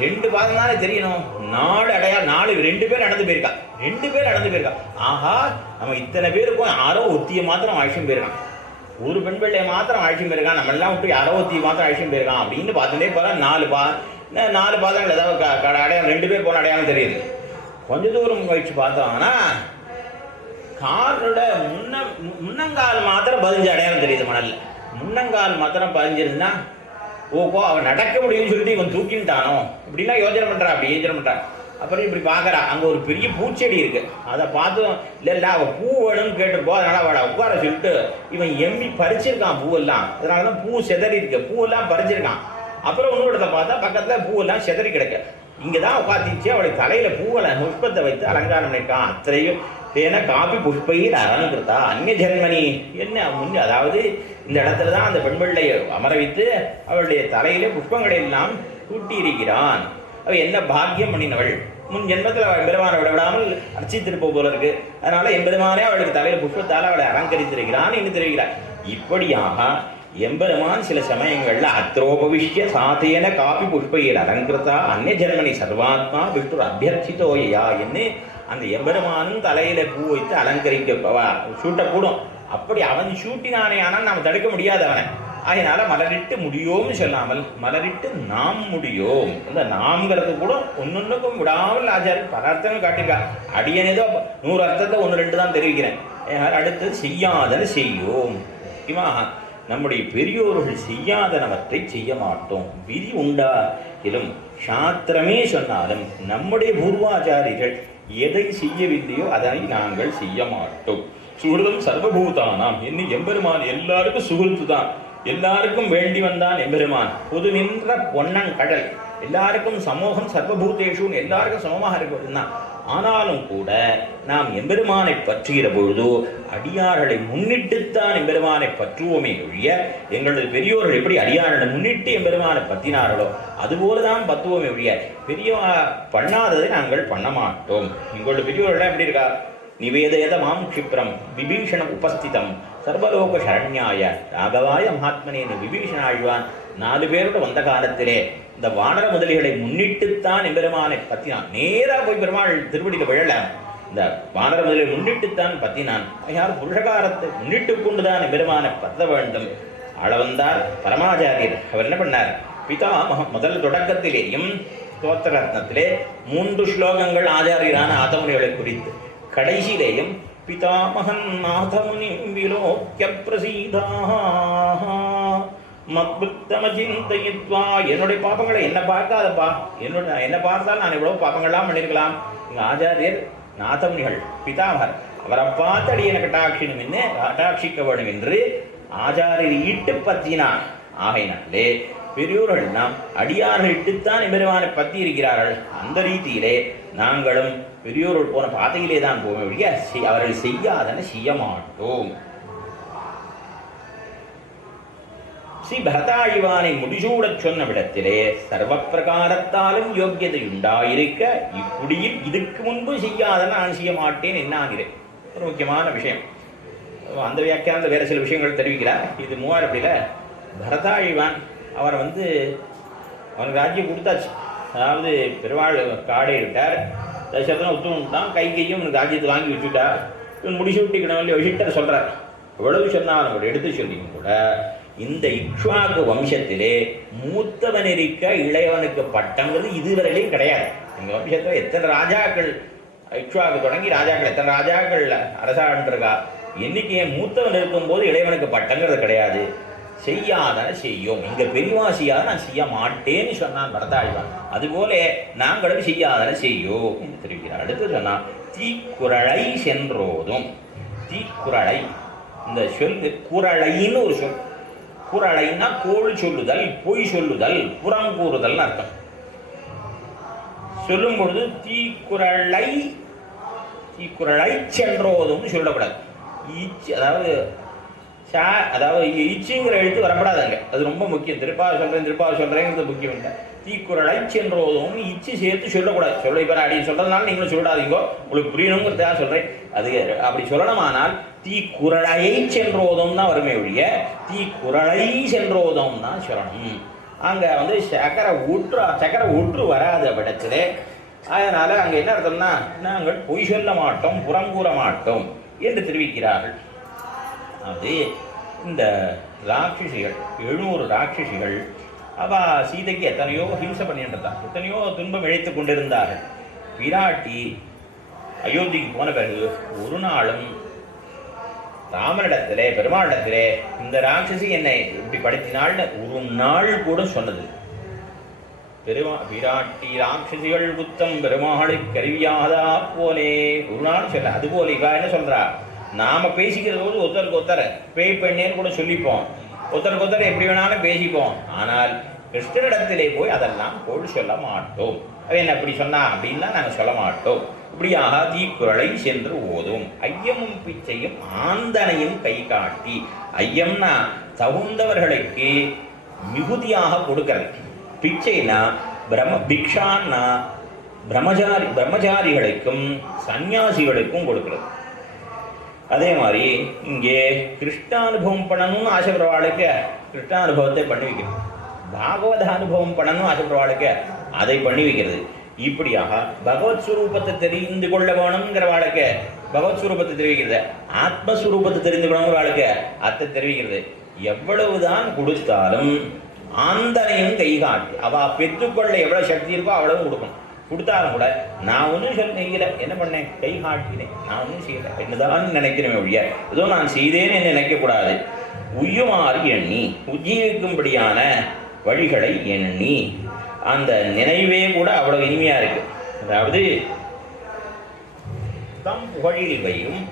2 பாதம் தானே தெரியணும். 4 அடையாளம் 2 பேர் நடந்து போயிருக்கா. ஆஹா, நம்ம இத்தனை பேருக்கும் யாரோ ஒத்தியை மாத்திரம் அழைச்சும் போயிருக்கான். ஒரு பெண் பிள்ளையை மாத்திரம் அழைச்சும் போயிருக்கான். நம்ம எல்லாம் விட்டு யாரோ ஒத்தியை மாத்திரம் அழைச்சும் போயிருக்கான் அப்படின்னு பார்த்துட்டே போகிறா. 4 பாதங்கள் ஏதாவது அடையாளம் 2 பேர் போன அடையாளம் தெரியுது. கொஞ்ச தூரம் கழிச்சு பார்த்தோம்னா காரோட முன்னங்கால் மாத்திரம் 15 அடையாளம் தெரியுது மணல்ல. முன்னங்கால் மாத்திரம் 15 ஓகோ அவன் நடக்க முடியும்னு சொல்லிட்டு இவன் தூக்கிட்டானோ இப்படிலாம் யோஜனை பண்ணுறான். அப்புறம் இப்படி பார்க்குறா. அங்கே ஒரு பெரிய பூச்செடி இருக்கு. அதை பார்த்தும் இல்லை அவள் பூ வேணும்னு கேட்டுப்போ, அதனால அவளை உட்கார சொல்லிட்டு இவன் எம்பி பறிச்சிருக்கான் பூவெல்லாம். அதனால தான் பூ செதறி இருக்கு. பூவெல்லாம் பறிச்சிருக்கான். அப்புறம் இன்னொருத்த பார்த்தா பக்கத்தில் பூவெல்லாம் செதறி கிடக்க. இங்கே தான் உட்காந்துச்சு அவளுக்கு தலையில் பூவலை புஷ்பத்தை வைத்து அலங்காரம் பண்ணியிருக்கான். அத்தனையும் ஏன்னா காப்பி புஷ்பையில் அலங்கிருத்தா அந்நிய ஜென்மனி என்ன முன், அதாவது இந்த இடத்துல தான் அந்த பெண் பிள்ளையை அமர வைத்து அவளுடைய தலையிலே புஷ்பங்களை எல்லாம் கூட்டியிருக்கிறான். அவள் என்ன பாக்கியம் பண்ணினவள், முன் ஜென்மத்தில் அவள் எம்பெருமானை விடாமல் அர்ச்சித்திருப்ப போல இருக்கு. அதனால எம்பெருமானே அவளுக்கு தலையில புஷ்பத்தால் அவளை அலங்கரித்திருக்கிறான் என்று தெரிவிக்கிறார். இப்படியாக எம்பெருமான் சில சமயங்கள்ல அத்ரோபவிஷ்ய சாதேன காப்பி புஷ்பையில் அலங்கிருத்தா அந்நிய ஜென்மனி சர்வாத்மா விஷ்ணு அபியர்ச்சித்தோயா என்று அந்த எம்பெருமானும் தலையில பூ வைத்து அலங்கரிக்க சூட்டக்கூடும். அப்படி அவன் சூட்டினானே, ஆனால் நாம் தடுக்க முடியாது அவனை. அதனால மலரிட்டு முடியோம்னு சொல்லாமல் மலரிட்டு நாம் முடியோம். இந்த நாம்ங்கிறது கூட ஒன்னொன்னுக்கும் விடாமல் ஆச்சாரியர் பல அர்த்தங்கள் காட்டியிருக்கா. அடியனேதோ 100 அர்த்தத்தை 1-2 தான் தெரிவிக்கிறேன். அடுத்தது செய்யாதன செய்யோம். முக்கியமாக நம்முடைய பெரியோர்கள் செய்யாதனவற்றை செய்ய மாட்டோம். விதி உண்டாகிலும் சாத்திரமே சொன்னாலும் நம்முடைய பூர்வாச்சாரியர்கள் எதை செய்யவில்லையோ அதை நாங்கள் செய்ய மாட்டோம். சுகிருதம் சர்வபூதானாம் என்ன எம்பெருமான் எல்லாருக்கும் சுகிருத்து தான், எல்லாருக்கும் வேண்டி வந்தான் எம்பெருமான். பொது நின்ற பொன்னன் கடல், எல்லாருக்கும் சமூகம் சர்வபூதேஷும் எல்லாருக்கும் சமமாக இருக்கிறது. ஆனாலும் கூட நாம் எம்பெருமானை பற்றுகிற பொழுது அடியார்களை முன்னிட்டுத்தான் எம்பெருமானை பற்றுவோமே ஒழிய, எங்களது பெரியோர்கள் எப்படி அடியார்களை முன்னிட்டு எம்பெருமானை பற்றினார்களோ அதுபோலதான் பற்றுவோமே ஒழிய பெரிய பண்ணாததை நாங்கள் பண்ண மாட்டோம். எங்களோட பெரியோர்கள் எப்படி இருக்கா, நிவேதயத மாம் க்ஷிப்ரம் விபீஷணம் உபஸ்திதம் சர்வலோக சரண்யாய ராகவாய மகாத்மனேன்னு விபீஷண ஆழ்வான் 4 பேரோட வந்த காலத்திலே இந்த வானர முதலிகளை முன்னிட்டுத்தான் எம்பெருமானை பற்றினான். நேராக போய் பெருமாள் திருவடியில் விழல, இந்த வானர முதலிகளை முன்னிட்டுத்தான் பற்றினான். யார் புருஷகாரத்தை முன்னிட்டு கொண்டுதான் எம்பெருமானை பற்ற வேண்டும். ஆளவந்தார் பரமாச்சாரியர் அவர் என்ன பண்ணார், பிதாமகம் முதல் தொடக்கத்திலேயும் ஸ்தோத்திர ரத்னத்திலே 3 ஸ்லோகங்கள் ஆச்சாரியரான ஆதமுனிகளை குறித்து, கடைசியிலேயும் பிதாமகன் நாதமுனி விலோக்கிய பிரசீதா மத்புத்தமசிந்தயித்வா, என்னுடைய பாப்பங்களை என்ன பார்க்காதப்பா, என்ன பார்த்தால் நான் எவ்வளவு பாப்பங்கள்லாம் பண்ணியிருக்கலாம். எங்கள் ஆச்சாரியர் நாதமுனிகள் பிதாமகர் அவரை பார்த்து அடியனை கட்டாட்சினும் என்ன கட்டாட்சிக்க வேண்டும் என்று ஆச்சாரியர் ஈட்டு பற்றினார். ஆகையினாலே பெரியோர்கள் நாம் அடியார்கள் இட்டுத்தான் எம்பெருமானை பற்றி இருக்கிறார்கள். அந்த ரீதியிலே நாங்களும் பெரியோர்கள் போன பாதையிலே தான் போக வேண்டிய அவர்கள் செய்யாதன செய்ய மாட்டோம். ஸ்ரீ பரதாழ்வானை முடிசூடச் சொன்ன விடத்திலே சர்வ பிரகாரத்தாலும் யோக்கியதை உண்டாயிருக்க இக்குடியில் இதுக்கு முன்பு செய்யாதன நான் செய்ய மாட்டேன் என்னாகிறேன். ஒரு முக்கியமான விஷயம். அந்த வியாக்கியானத்தில் வேறு சில விஷயங்கள் தெரிவிக்கிறார். இது 3000 பரதாழ்வான் அவர் அவனுக்கு ராஜ்யம் கொடுத்தாச்சு. அதாவது பெருமாள் காடை விட்டார், தசரதன் ஒத்துட்டான், கையும் ராஜ்யத்தை வாங்கி வச்சுட்டார். இவன் முடிச்சு விட்டுக்கணும் இல்லையோ விசிட்டர் சொல்கிறார். எவ்வளவு சொன்னாலும் கூட எடுத்து சொல்லியும் கூட இந்த இக்ஷ்வாக்கு வம்சத்திலே மூத்தவன் இருக்க இளையவனுக்கு பட்டங்கிறது இதுவரையிலையும் கிடையாது. எங்கள் வம்சத்தில் எத்தனை ராஜாக்கள் இக்ஷ்வாக்கு தொடங்கி ராஜாக்கள் எத்தனை ராஜாக்கள் அரசாண்டிருக்கா, எண்ணிக்கையை மூத்தவன் இருக்கும்போது இளையவனுக்கு பட்டங்கிறது கிடையாது. செய்யாதன செய்யும், இங்க பெரியவாசியாக நான் செய்ய மாட்டேன்னு சொன்னான் பரதாழ்வான். அதுபோல நாங்களும் செய்யாதன செய்யோம் என்று தெரிவிக்கிறார். அடுத்து சொன்னா தீக்குறளை சென்றோதும். தீக்குறளை இந்த சொல் குறளைன்னு ஒரு சொல். குறளைன்னா கோள் சொல்லுதல், பொய் சொல்லுதல், புறம் கூறுதல் அர்த்தம். சொல்லும் பொழுது தீக்குறளை சென்றோதும்னு சொல்லக்கூடாது. அதாவது இச்சுங்கிற எழுத்து வரப்படாதாங்க, அது ரொம்ப முக்கியம். திருப்பாவை சொல்றேங்கிறது முக்கியம் இல்லை. தீக்குறளை சென்றோதும் இச்சு சேர்த்து சொல்லக்கூடாது. சொல்ல இப்போ அடி சொல்றதுனால நீங்களும் சொல்லாதீங்கோ, உங்களுக்கு புரியணுங்கிறதுக்காக சொல்றேன். அது அப்படி சொல்லணுமானால் தீக்குறளையை சென்றோதும் தான் வருமே ஒழிய தீக்குறளை சென்றோதும் தான் சொல்லணும். அங்கே சக்கரை ஊற்று வராத விடத்திலே. அதனால அங்கே என்ன அர்த்தம்னா நாங்கள் பொய் சொல்ல மாட்டோம், புறம் கூற மாட்டோம் என்று தெரிவிக்கிறார்கள். அது இந்த ராட்சசிகள் 700 ராட்சசிகள் அவ சீதைக்கு எத்தனையோ ஹிம்சை பண்ணிட்டான், எத்தனையோ துன்பம் இழைத்து கொண்டிருந்தார்கள். விராட்டி அயோத்திக்கு போன பிறகு ஒரு நாளும் ராமனிடத்திலே பெருமாளிடத்திலே இந்த ராட்சசி என்னை இப்படி படுத்தினாள்னு ஒரு நாள் கூட சொன்னது. விராட்டி ராட்சசிகள் குத்தம் பெருமாளை கருவியாதா போலே ஒரு நாள் சொல்ல. அதுபோல இவா என்ன சொல்றா, நாம பேசிக்கிறதோடு ஒருத்தருக்கு ஒருத்தர் பேய் பெண்ணேன்னு கூட சொல்லிப்போம், ஒருத்தருக்கு ஒருத்தர் எப்படி வேணாலும் பேசிப்போம். ஆனால் கிருஷ்ணனிடத்திலே போய் அதெல்லாம் கோள் சொல்ல மாட்டோம். அவன் அப்படி சொன்னா அப்படின்னா நாங்கள் சொல்ல மாட்டோம். இப்படியாக தீக்குறளை சென்று ஓதும். ஐயமும் பிச்சையும் ஆந்தனையும் கை காட்டி, ஐயம்னா தகுந்தவர்களுக்கு மிகுதியாக கொடுக்கிறது, பிச்சைனா பிக்ஷான்னா பிரம்மச்சாரிகளுக்கும் சன்னியாசிகளுக்கும் கொடுக்கிறது. அதே மாதிரி இங்கே கிருஷ்ணானுபவம் பண்ணணும்னு ஆசைப்படுறவாளுக்கு கிருஷ்ணானுபவத்தை பண்ணி வைக்கிறது, பாகவத அனுபவம் பண்ணணும்னு ஆசைப்படுறவாளுக்கு அதை பண்ணி வைக்கிறது. இப்படியாக பகவத் ஸ்வரூபத்தை தெரிந்து கொள்ள வேணுங்கிற வாழ்க்கை பகவத் ஸ்வரூபத்தை தெரிவிக்கிறது, ஆத்மஸ்வரூபத்தை தெரிந்து கொள்ளணுங்கிற வாழ்க்கை அதை தெரிவிக்கிறது. எவ்வளவுதான் கொடுத்தாலும் ஆந்தனையும் கை காட்டி அவ பெற்றுக்கொள்ள எவ்வளவு சக்தி இருக்கோ அவ்வளவு கொடுக்கணும். கொடுத்தாலும் கூட நான் ஒன்றும் செய்யல, என்ன பண்ணேன், கை காட்டினேன், நான் ஒன்றும் செய்யலை என்னதான் நினைக்கிறேன் ஒழிய ஏதோ நான் செய்தேன்னு நினைக்கக்கூடாது. உய்யுமாறு எண்ணி உஜ்ஜீவிக்கும்படியான வழிகளை எண்ணி, அந்த நினைவே கூட அவ்வளவு இனிமையா இருக்கு. அதாவது தம் புகழில் வையும்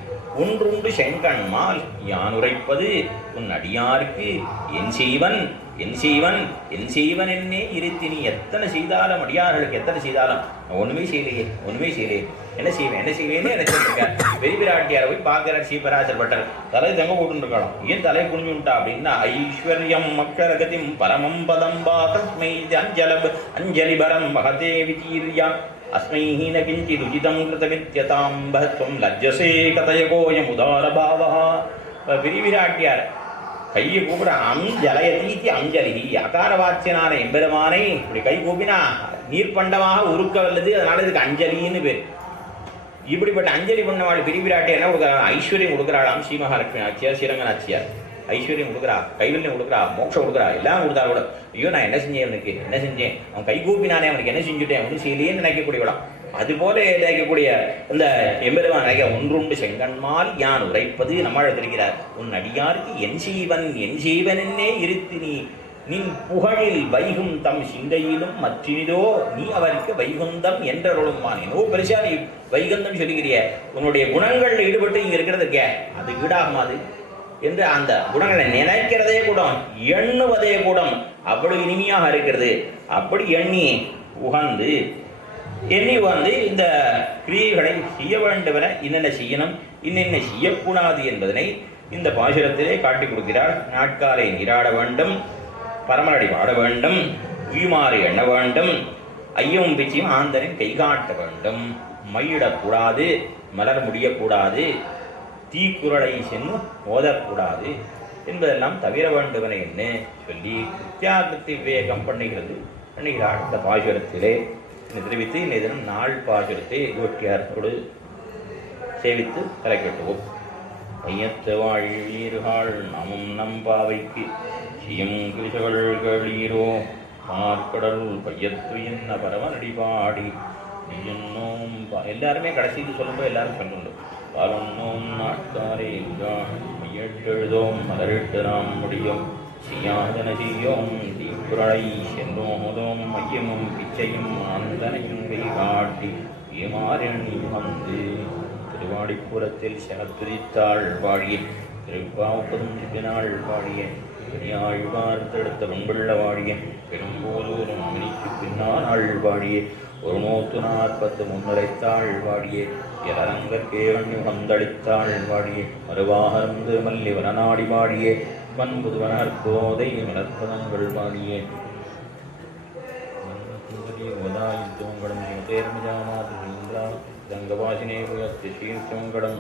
ஒன்றுண்டு செங்கண்மால் யான் உரைப்பது உன் அடியாருக்கு என் செய்வன் என் செய்வன் என் செய்வன் என்னே இருத்தினி. எத்தனை செய்தாலும் அடியார்களுக்கு எத்தனை செய்தாலும் ஒண்ணுமே செய்யலையே ஒண்ணுமே செய்யலையே, என்ன செய்வேன் என்ன செய்வேன்னு நினைச்சிருக்கேன். பெரிய பிராட்டியாரை போய் பார்க்கிறார் ஸ்ரீபராசர் பட்டர், தலை தங்க போட்டுருக்கலாம், ஏன் தலை குனிஞ்சுட்டா அப்படின்னா ஐஸ்வர்யம் அக்ஷரகதிம் பரமம் பதம் பாதஸ்மை அஞ்சலி பரம் மகதே விதீர்யா அஸ்மை ஹீன கிஞ்சித் உஜிதம் கிருதவித்யதாம் பஹத்வம் லஜ்ஜசே கதயகோயம் உதாரபாவா. பெரிய பிராட்டியார் கையை கூப்பிட அஞ்சலயதீதி அஞ்சலி, அகாரவாச்சியனான எம்பெருமானை இப்படி கை கூப்பினா நீர்பண்டமாக உருக்க வல்லது, அதனால இதுக்கு அஞ்சலின்னு பேர். இப்படிப்பட்ட அஞ்சலி பண்ணவாள் பெரிய பிராட்டி என்ன கொடுக்குறாள், ஐஸ்வர்யம் கொடுக்குறாளாம். ஸ்ரீ மகாலட்சுமி ஆச்சியார் ஸ்ரீரங்கநாச்சியார் ஐஸ்வர்யம் கொடுக்குறா, கைவல்யம் கொடுக்குறா, மோட்சம் கொடுக்குறா, எல்லாம் கொடுத்தா கூட ஐயோ நான் என்ன செஞ்சேன், அவனுக்கு என்ன செஞ்சேன், அவன் கை கூப்பினானே அவனுக்கு என்ன செஞ்சுட்டேன், அவனு செய்யலேன்னு நினைக்கக்கூடியவளாம். அதுபோல நினைக்கக்கூடிய இந்த எம்பெருமான் நினைக்க ஒன்றுண்டு செங்கண்மால் யான் உரைப்பது நம்மாழ தெரிகிறார். உன் அடியாருக்கு என் செய்வன் என்னே இருத்தினி நின் புகழில் வைகும் தம் சிந்தையிலும் மற்றினிதோ நீ அவருக்கு வைகுந்தம் என்றருளுமான். என்னோ பெருசா நீ வைகுந்தம் சொல்லுகிறிய, உன்னுடைய குணங்கள் ஈடுபட்டு இங்க இருக்கிறதுக்க அது ஈடாகுமாது என்று அந்த குணங்களை நினைக்கிறதே கூட எண்ணுவதே கூட அவ்வளவு இனிமையாக இருக்கிறது. அப்படி எண்ணி உகந்து இந்த கிரியைகளை செய்ய வேண்டுமென இன்னென்ன செய்யணும் இன்னென்ன செய்யக்கூடாது என்பதனை இந்த பாசுரத்திலே காட்டிக் கொடுக்கிறார். நாட்காலை நீராட வேண்டும், பரமனடி பாட வேண்டும், உயுமாறு எண்ண வேண்டும், ஐயமும் பிச்சையும் ஆந்தரின் கை காட்ட வேண்டும், மையிடக்கூடாது, மலர் முடியக்கூடாது, தீக்குறளை சென்று ஓதக்கூடாது என்பதெல்லாம் தவிர வேண்டுமென என்ன சொல்லி கிருத்தியாகிருத்தி விவேகம் பண்ணுகிறார் இந்த பாசுரத்திலே தெரிவித்து இந்த தினம் நாள் பாசுரத்தை இருவட்டியாரோடு சேவித்து தலைக்கட்டுவோம். ஐயத்து வாழ்வீர்கள் நாமும் நம்பாவைக்கு சியம் கிருஷகள் களீரோ ஆர்கடல் பையத்து என்ன பரமனடி பாடி என்னோம். எல்லாருமே கடைசிக்கு சொல்லும்போது எல்லாரும் சொல்லணும், பரன்னோம் நாட்காரே மையெழுதோம் மலரிட்டு நாம் முடியும் சியாதன செய்யோம் தீக்குறளை சென்றோதோம் மையமும் பிச்சையும் ஆந்தனையும் கை காட்டி ஏமாறி வந்து. திருவாடிப்புறத்தில் செனத்துதித்தாள் பாடிய திருப்பாவுப்பதும் சிப்பினாள் பாடிய பெரியாழ்வார் தடுத்த வெண்பிள்ள வாடிய பெரும்போதூரும் அமினிக்கு பின்னாள் பாடிய ஒரு 140 முன்னுரைத்தாள் பாடிய இளரங்கற்கேவன் வந்தளித்தாள் பாடிய மறுவாகர்ந்து மல்லி வனநாடி பாடிய வன்புதுவனர்கோதை மலர்பதங்கள் பாடிய உதாயுத்தோங்கடம் தேர்மிஜாமாது கங்கவாசினே புயத்து சீர்த்தோங்கடம்